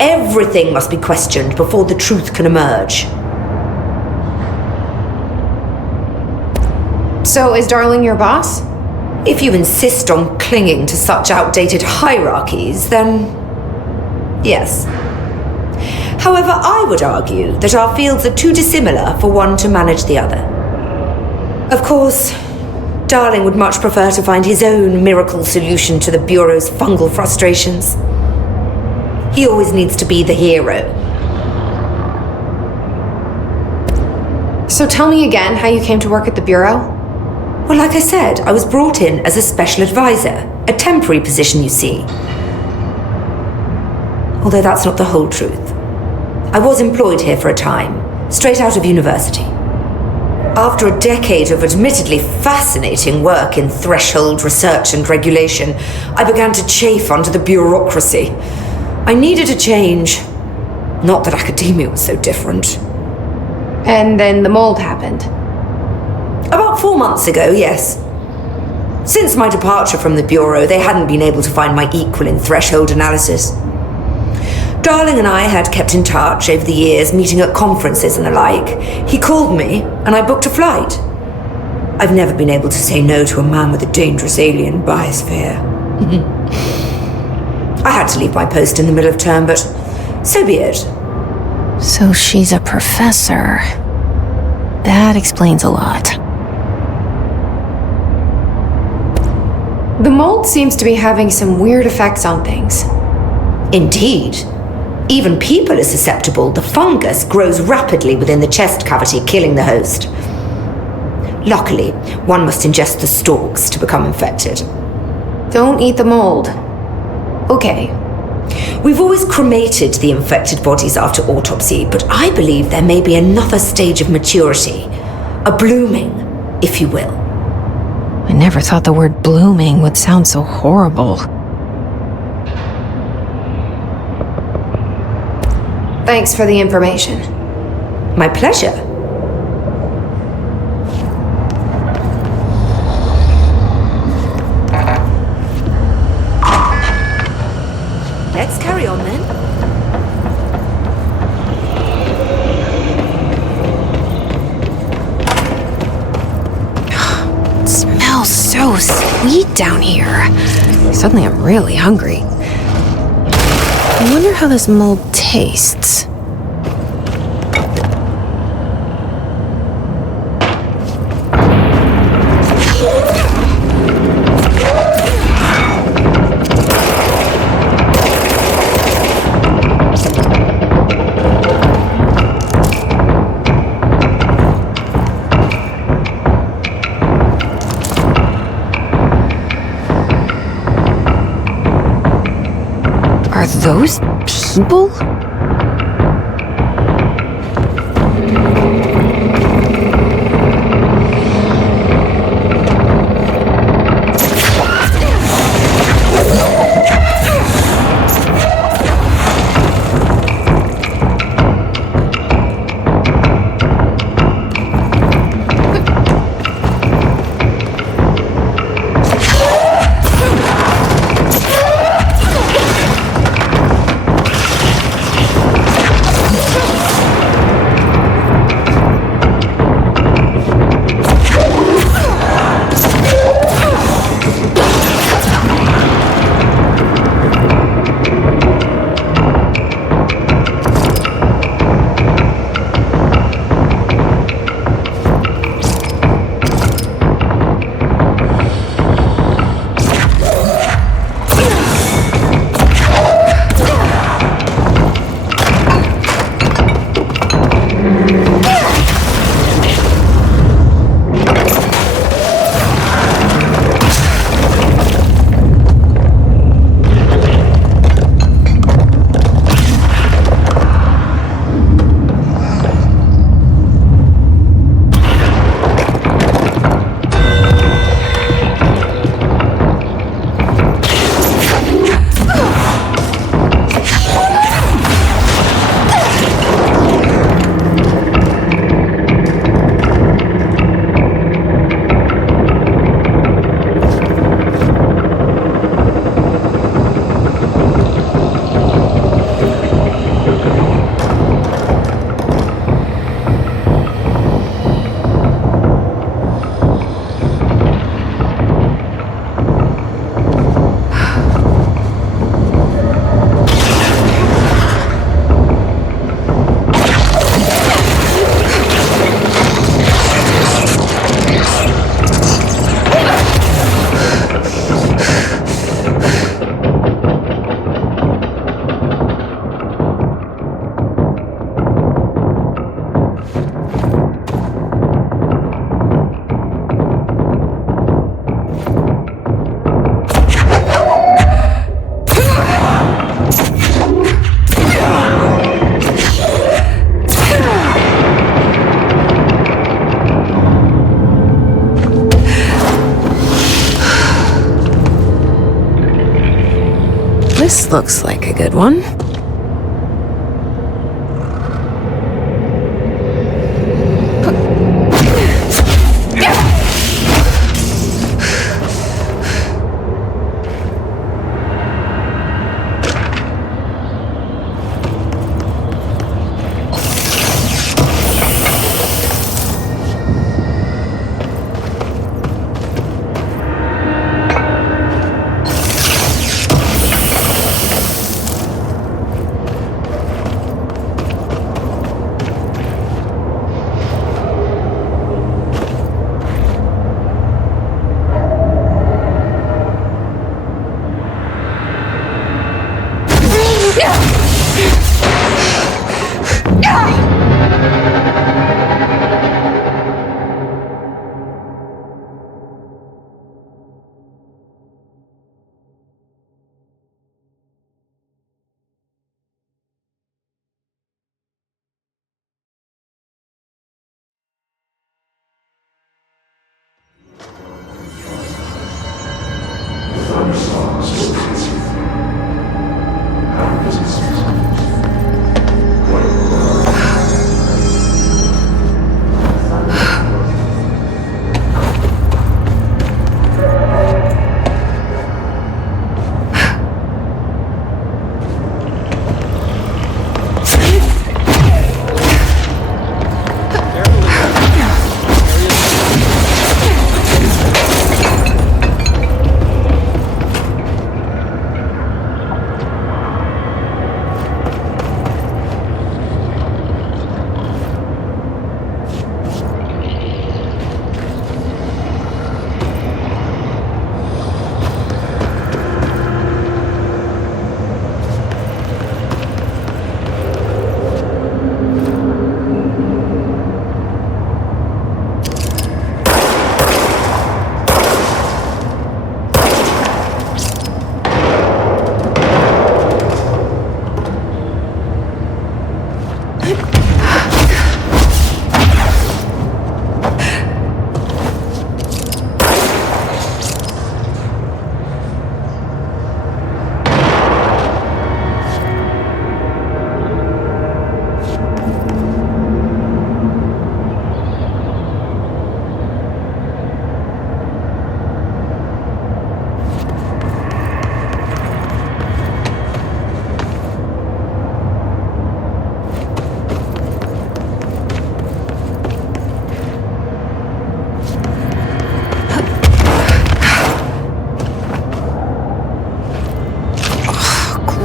Everything must be questioned before the truth can emerge. So is Darling your boss? If you insist on clinging to such outdated hierarchies, then yes. However, I would argue that our fields are too dissimilar for one to manage the other. Of course, Darling would much prefer to find his own miracle solution to the Bureau's fungal frustrations. He always needs to be the hero. So tell me again how you came to work at the Bureau? Well, like I said, I was brought in as a special advisor, a temporary position, you see. Although that's not the whole truth. I was employed here for a time, straight out of university. After a decade of admittedly fascinating work in threshold research and regulation, I began to chafe under the bureaucracy. I needed a change. Not that academia was so different. And then the mold happened. About 4 months ago, yes. Since my departure from the Bureau, they hadn't been able to find my equal in threshold analysis. Darling and I had kept in touch over the years, meeting at conferences and the like. He called me, and I booked a flight. I've never been able to say no to a man with a dangerous alien biosphere. I had to leave my post in the middle of term, but so be it. So she's a professor. That explains a lot. The mold seems to be having some weird effects on things. Indeed. Even people are susceptible. The fungus grows rapidly within the chest cavity, killing the host. Luckily, one must ingest the stalks to become infected. Don't eat the mold. Okay. We've always cremated the infected bodies after autopsy, but I believe there may be another stage of maturity. A blooming, if you will. I never thought the word blooming would sound so horrible. Thanks for the information. My pleasure. Let's carry on then. It smells so sweet down here. Suddenly I'm really hungry. I wonder how this mold tastes. those people? This looks like a good one.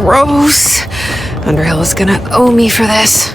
Gross. Underhill is gonna owe me for this.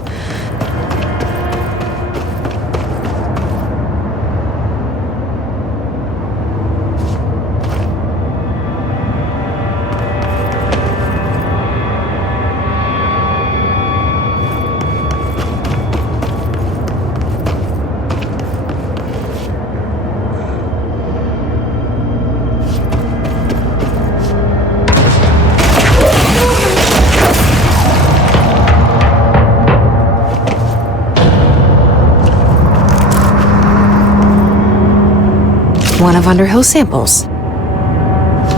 One of Underhill's samples.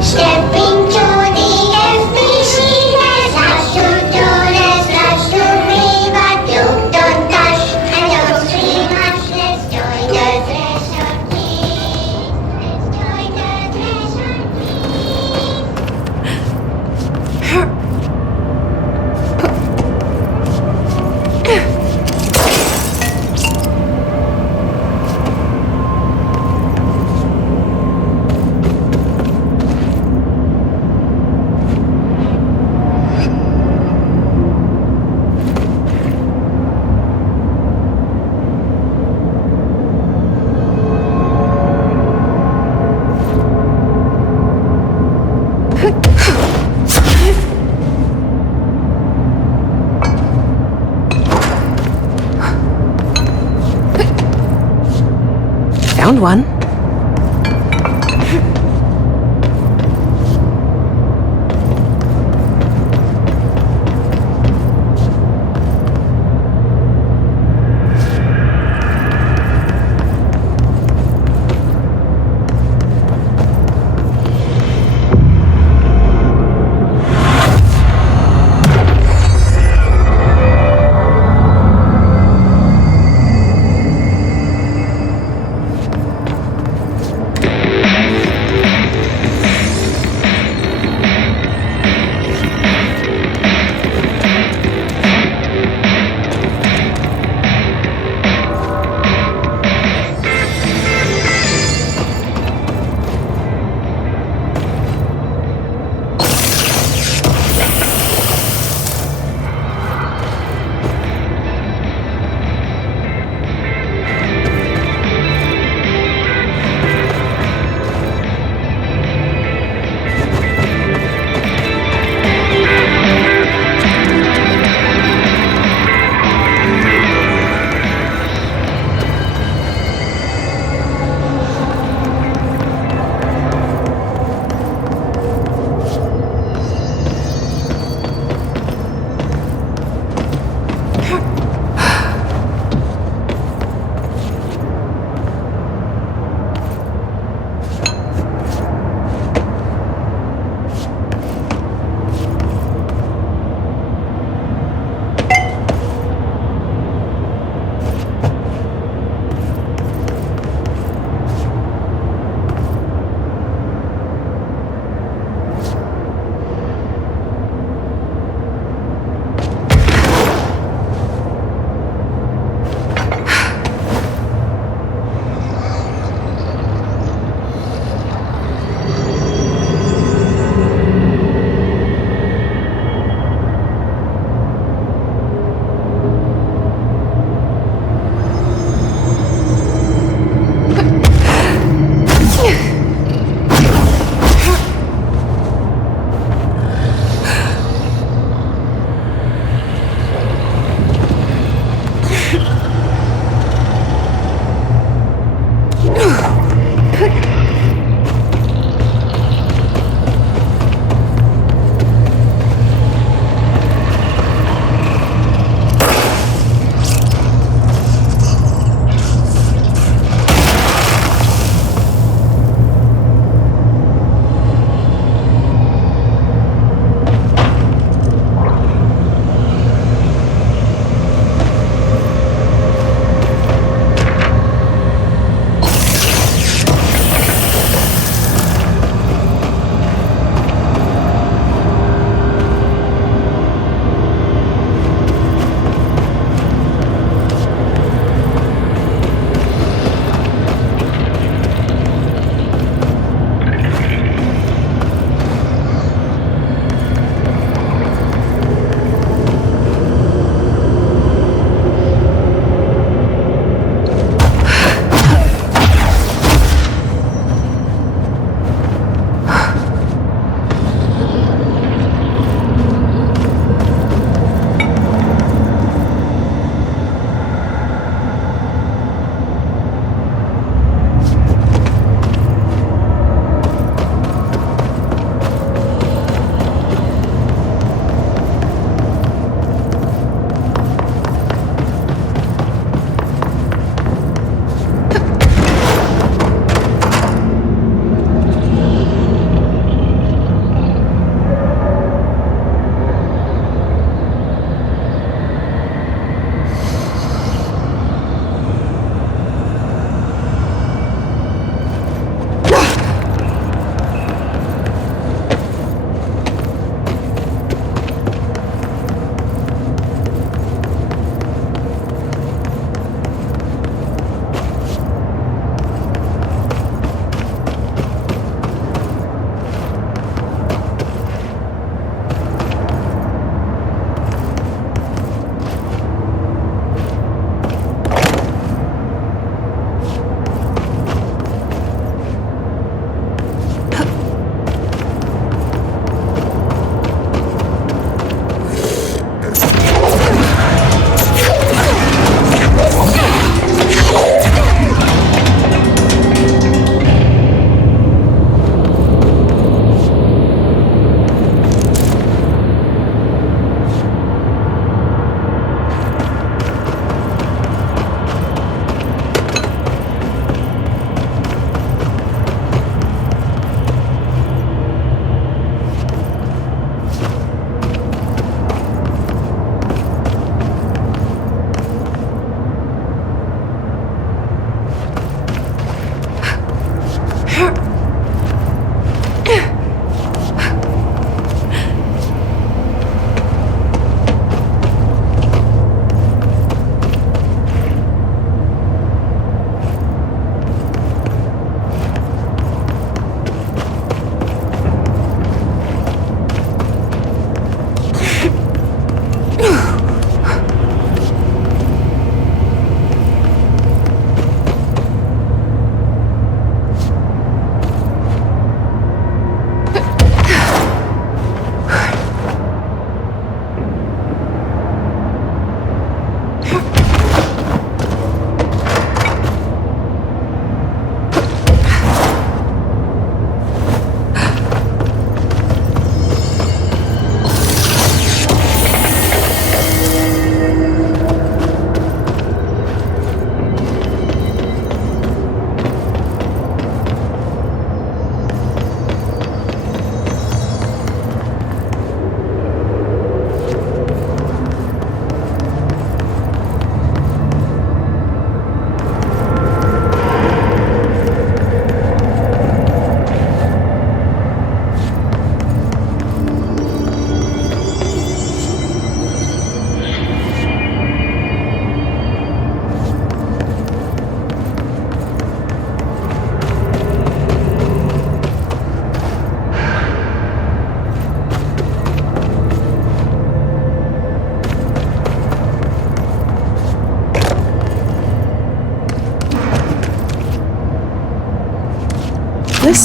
Stepping to the FBC, there's lots to do, there's lots to read, but you don't touch and don't see much. Let's join the Threshold Kids. Let's join the Threshold Found one.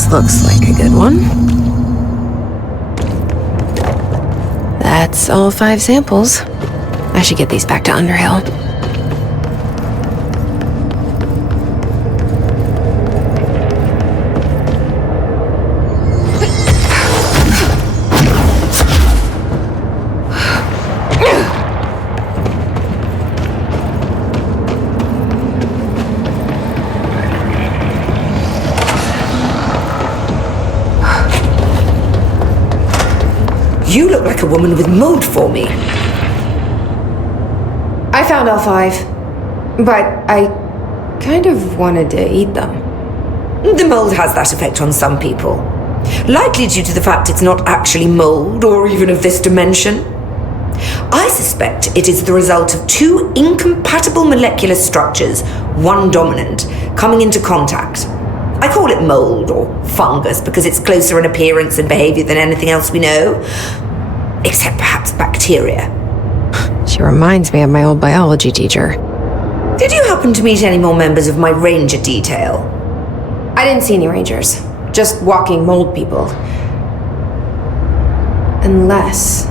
This looks like a good one. That's all 5 samples. I should get these back to Underhill. You look like a woman with mold for me. I found all 5, but I kind of wanted to eat them. The mold has that effect on some people. Likely due to the fact it's not actually mold or even of this dimension. I suspect it is the result of 2 incompatible molecular structures, one dominant, coming into contact. I call it mold or fungus because it's closer in appearance and behavior than anything else we know. Except perhaps bacteria. She reminds me of my old biology teacher. Did you happen to meet any more members of my ranger detail? I didn't see any rangers. Just walking mold people. Unless...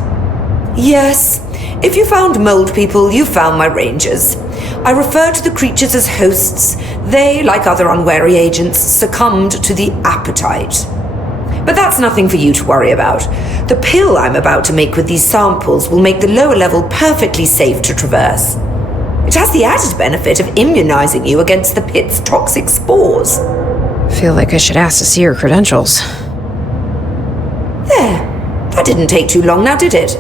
Yes. If you found mold people, you found my rangers. I refer to the creatures as hosts. They, like other unwary agents, succumbed to the appetite. But that's nothing for you to worry about. The pill I'm about to make with these samples will make the lower level perfectly safe to traverse. It has the added benefit of immunizing you against the pit's toxic spores. Feel like I should ask to see her credentials. There. That didn't take too long now, did it?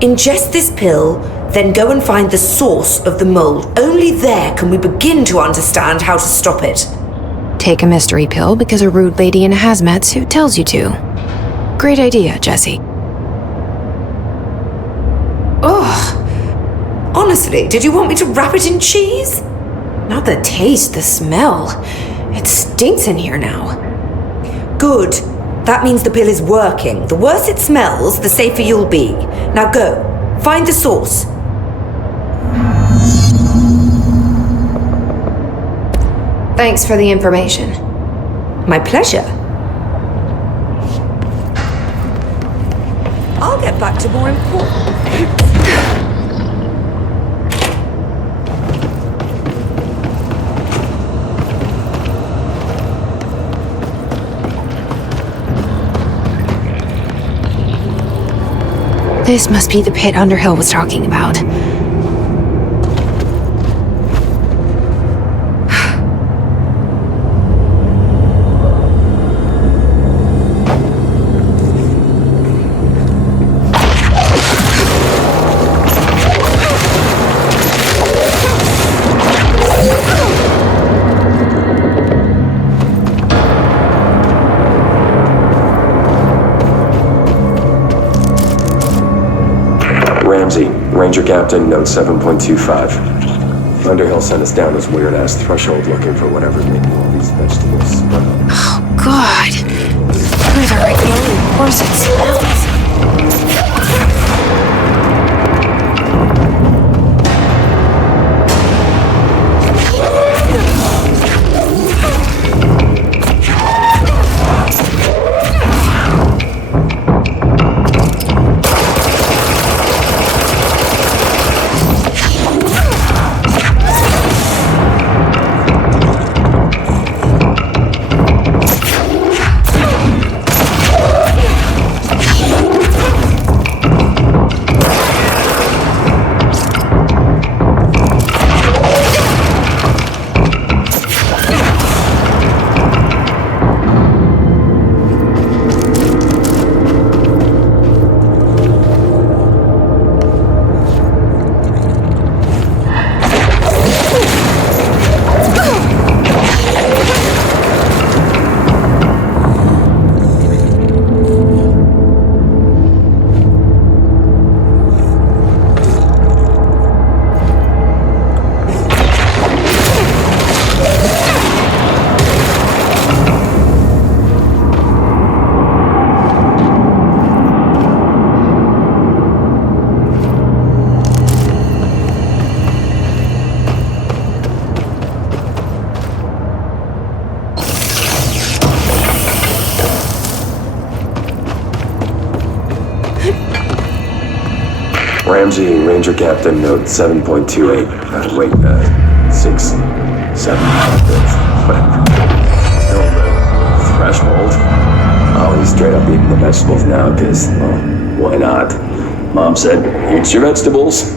Ingest this pill, then go and find the source of the mold. Only there can we begin to understand how to stop it. Take a mystery pill because a rude lady in a hazmat suit tells you to. Great idea, Jesse. Ugh. Honestly, did you want me to wrap it in cheese? Not the taste, the smell. It stinks in here now. Good. That means the pill is working. The worse it smells, the safer you'll be. Now go. Find the source. Thanks for the information. My pleasure. I'll get back to more important things. This must be the pit Underhill was talking about. Ramsey, Ranger Captain, note 7.25. Underhill sent us down this weird-ass threshold looking for whatever made all these vegetables. Oh, God. Those are really worse it smells. Ramsey, Ranger Captain, note 7.28. Wait, 6, 7, whatever. Still the threshold. Oh, he's straight up eating the vegetables now, because, well, why not? Mom said, eat your vegetables.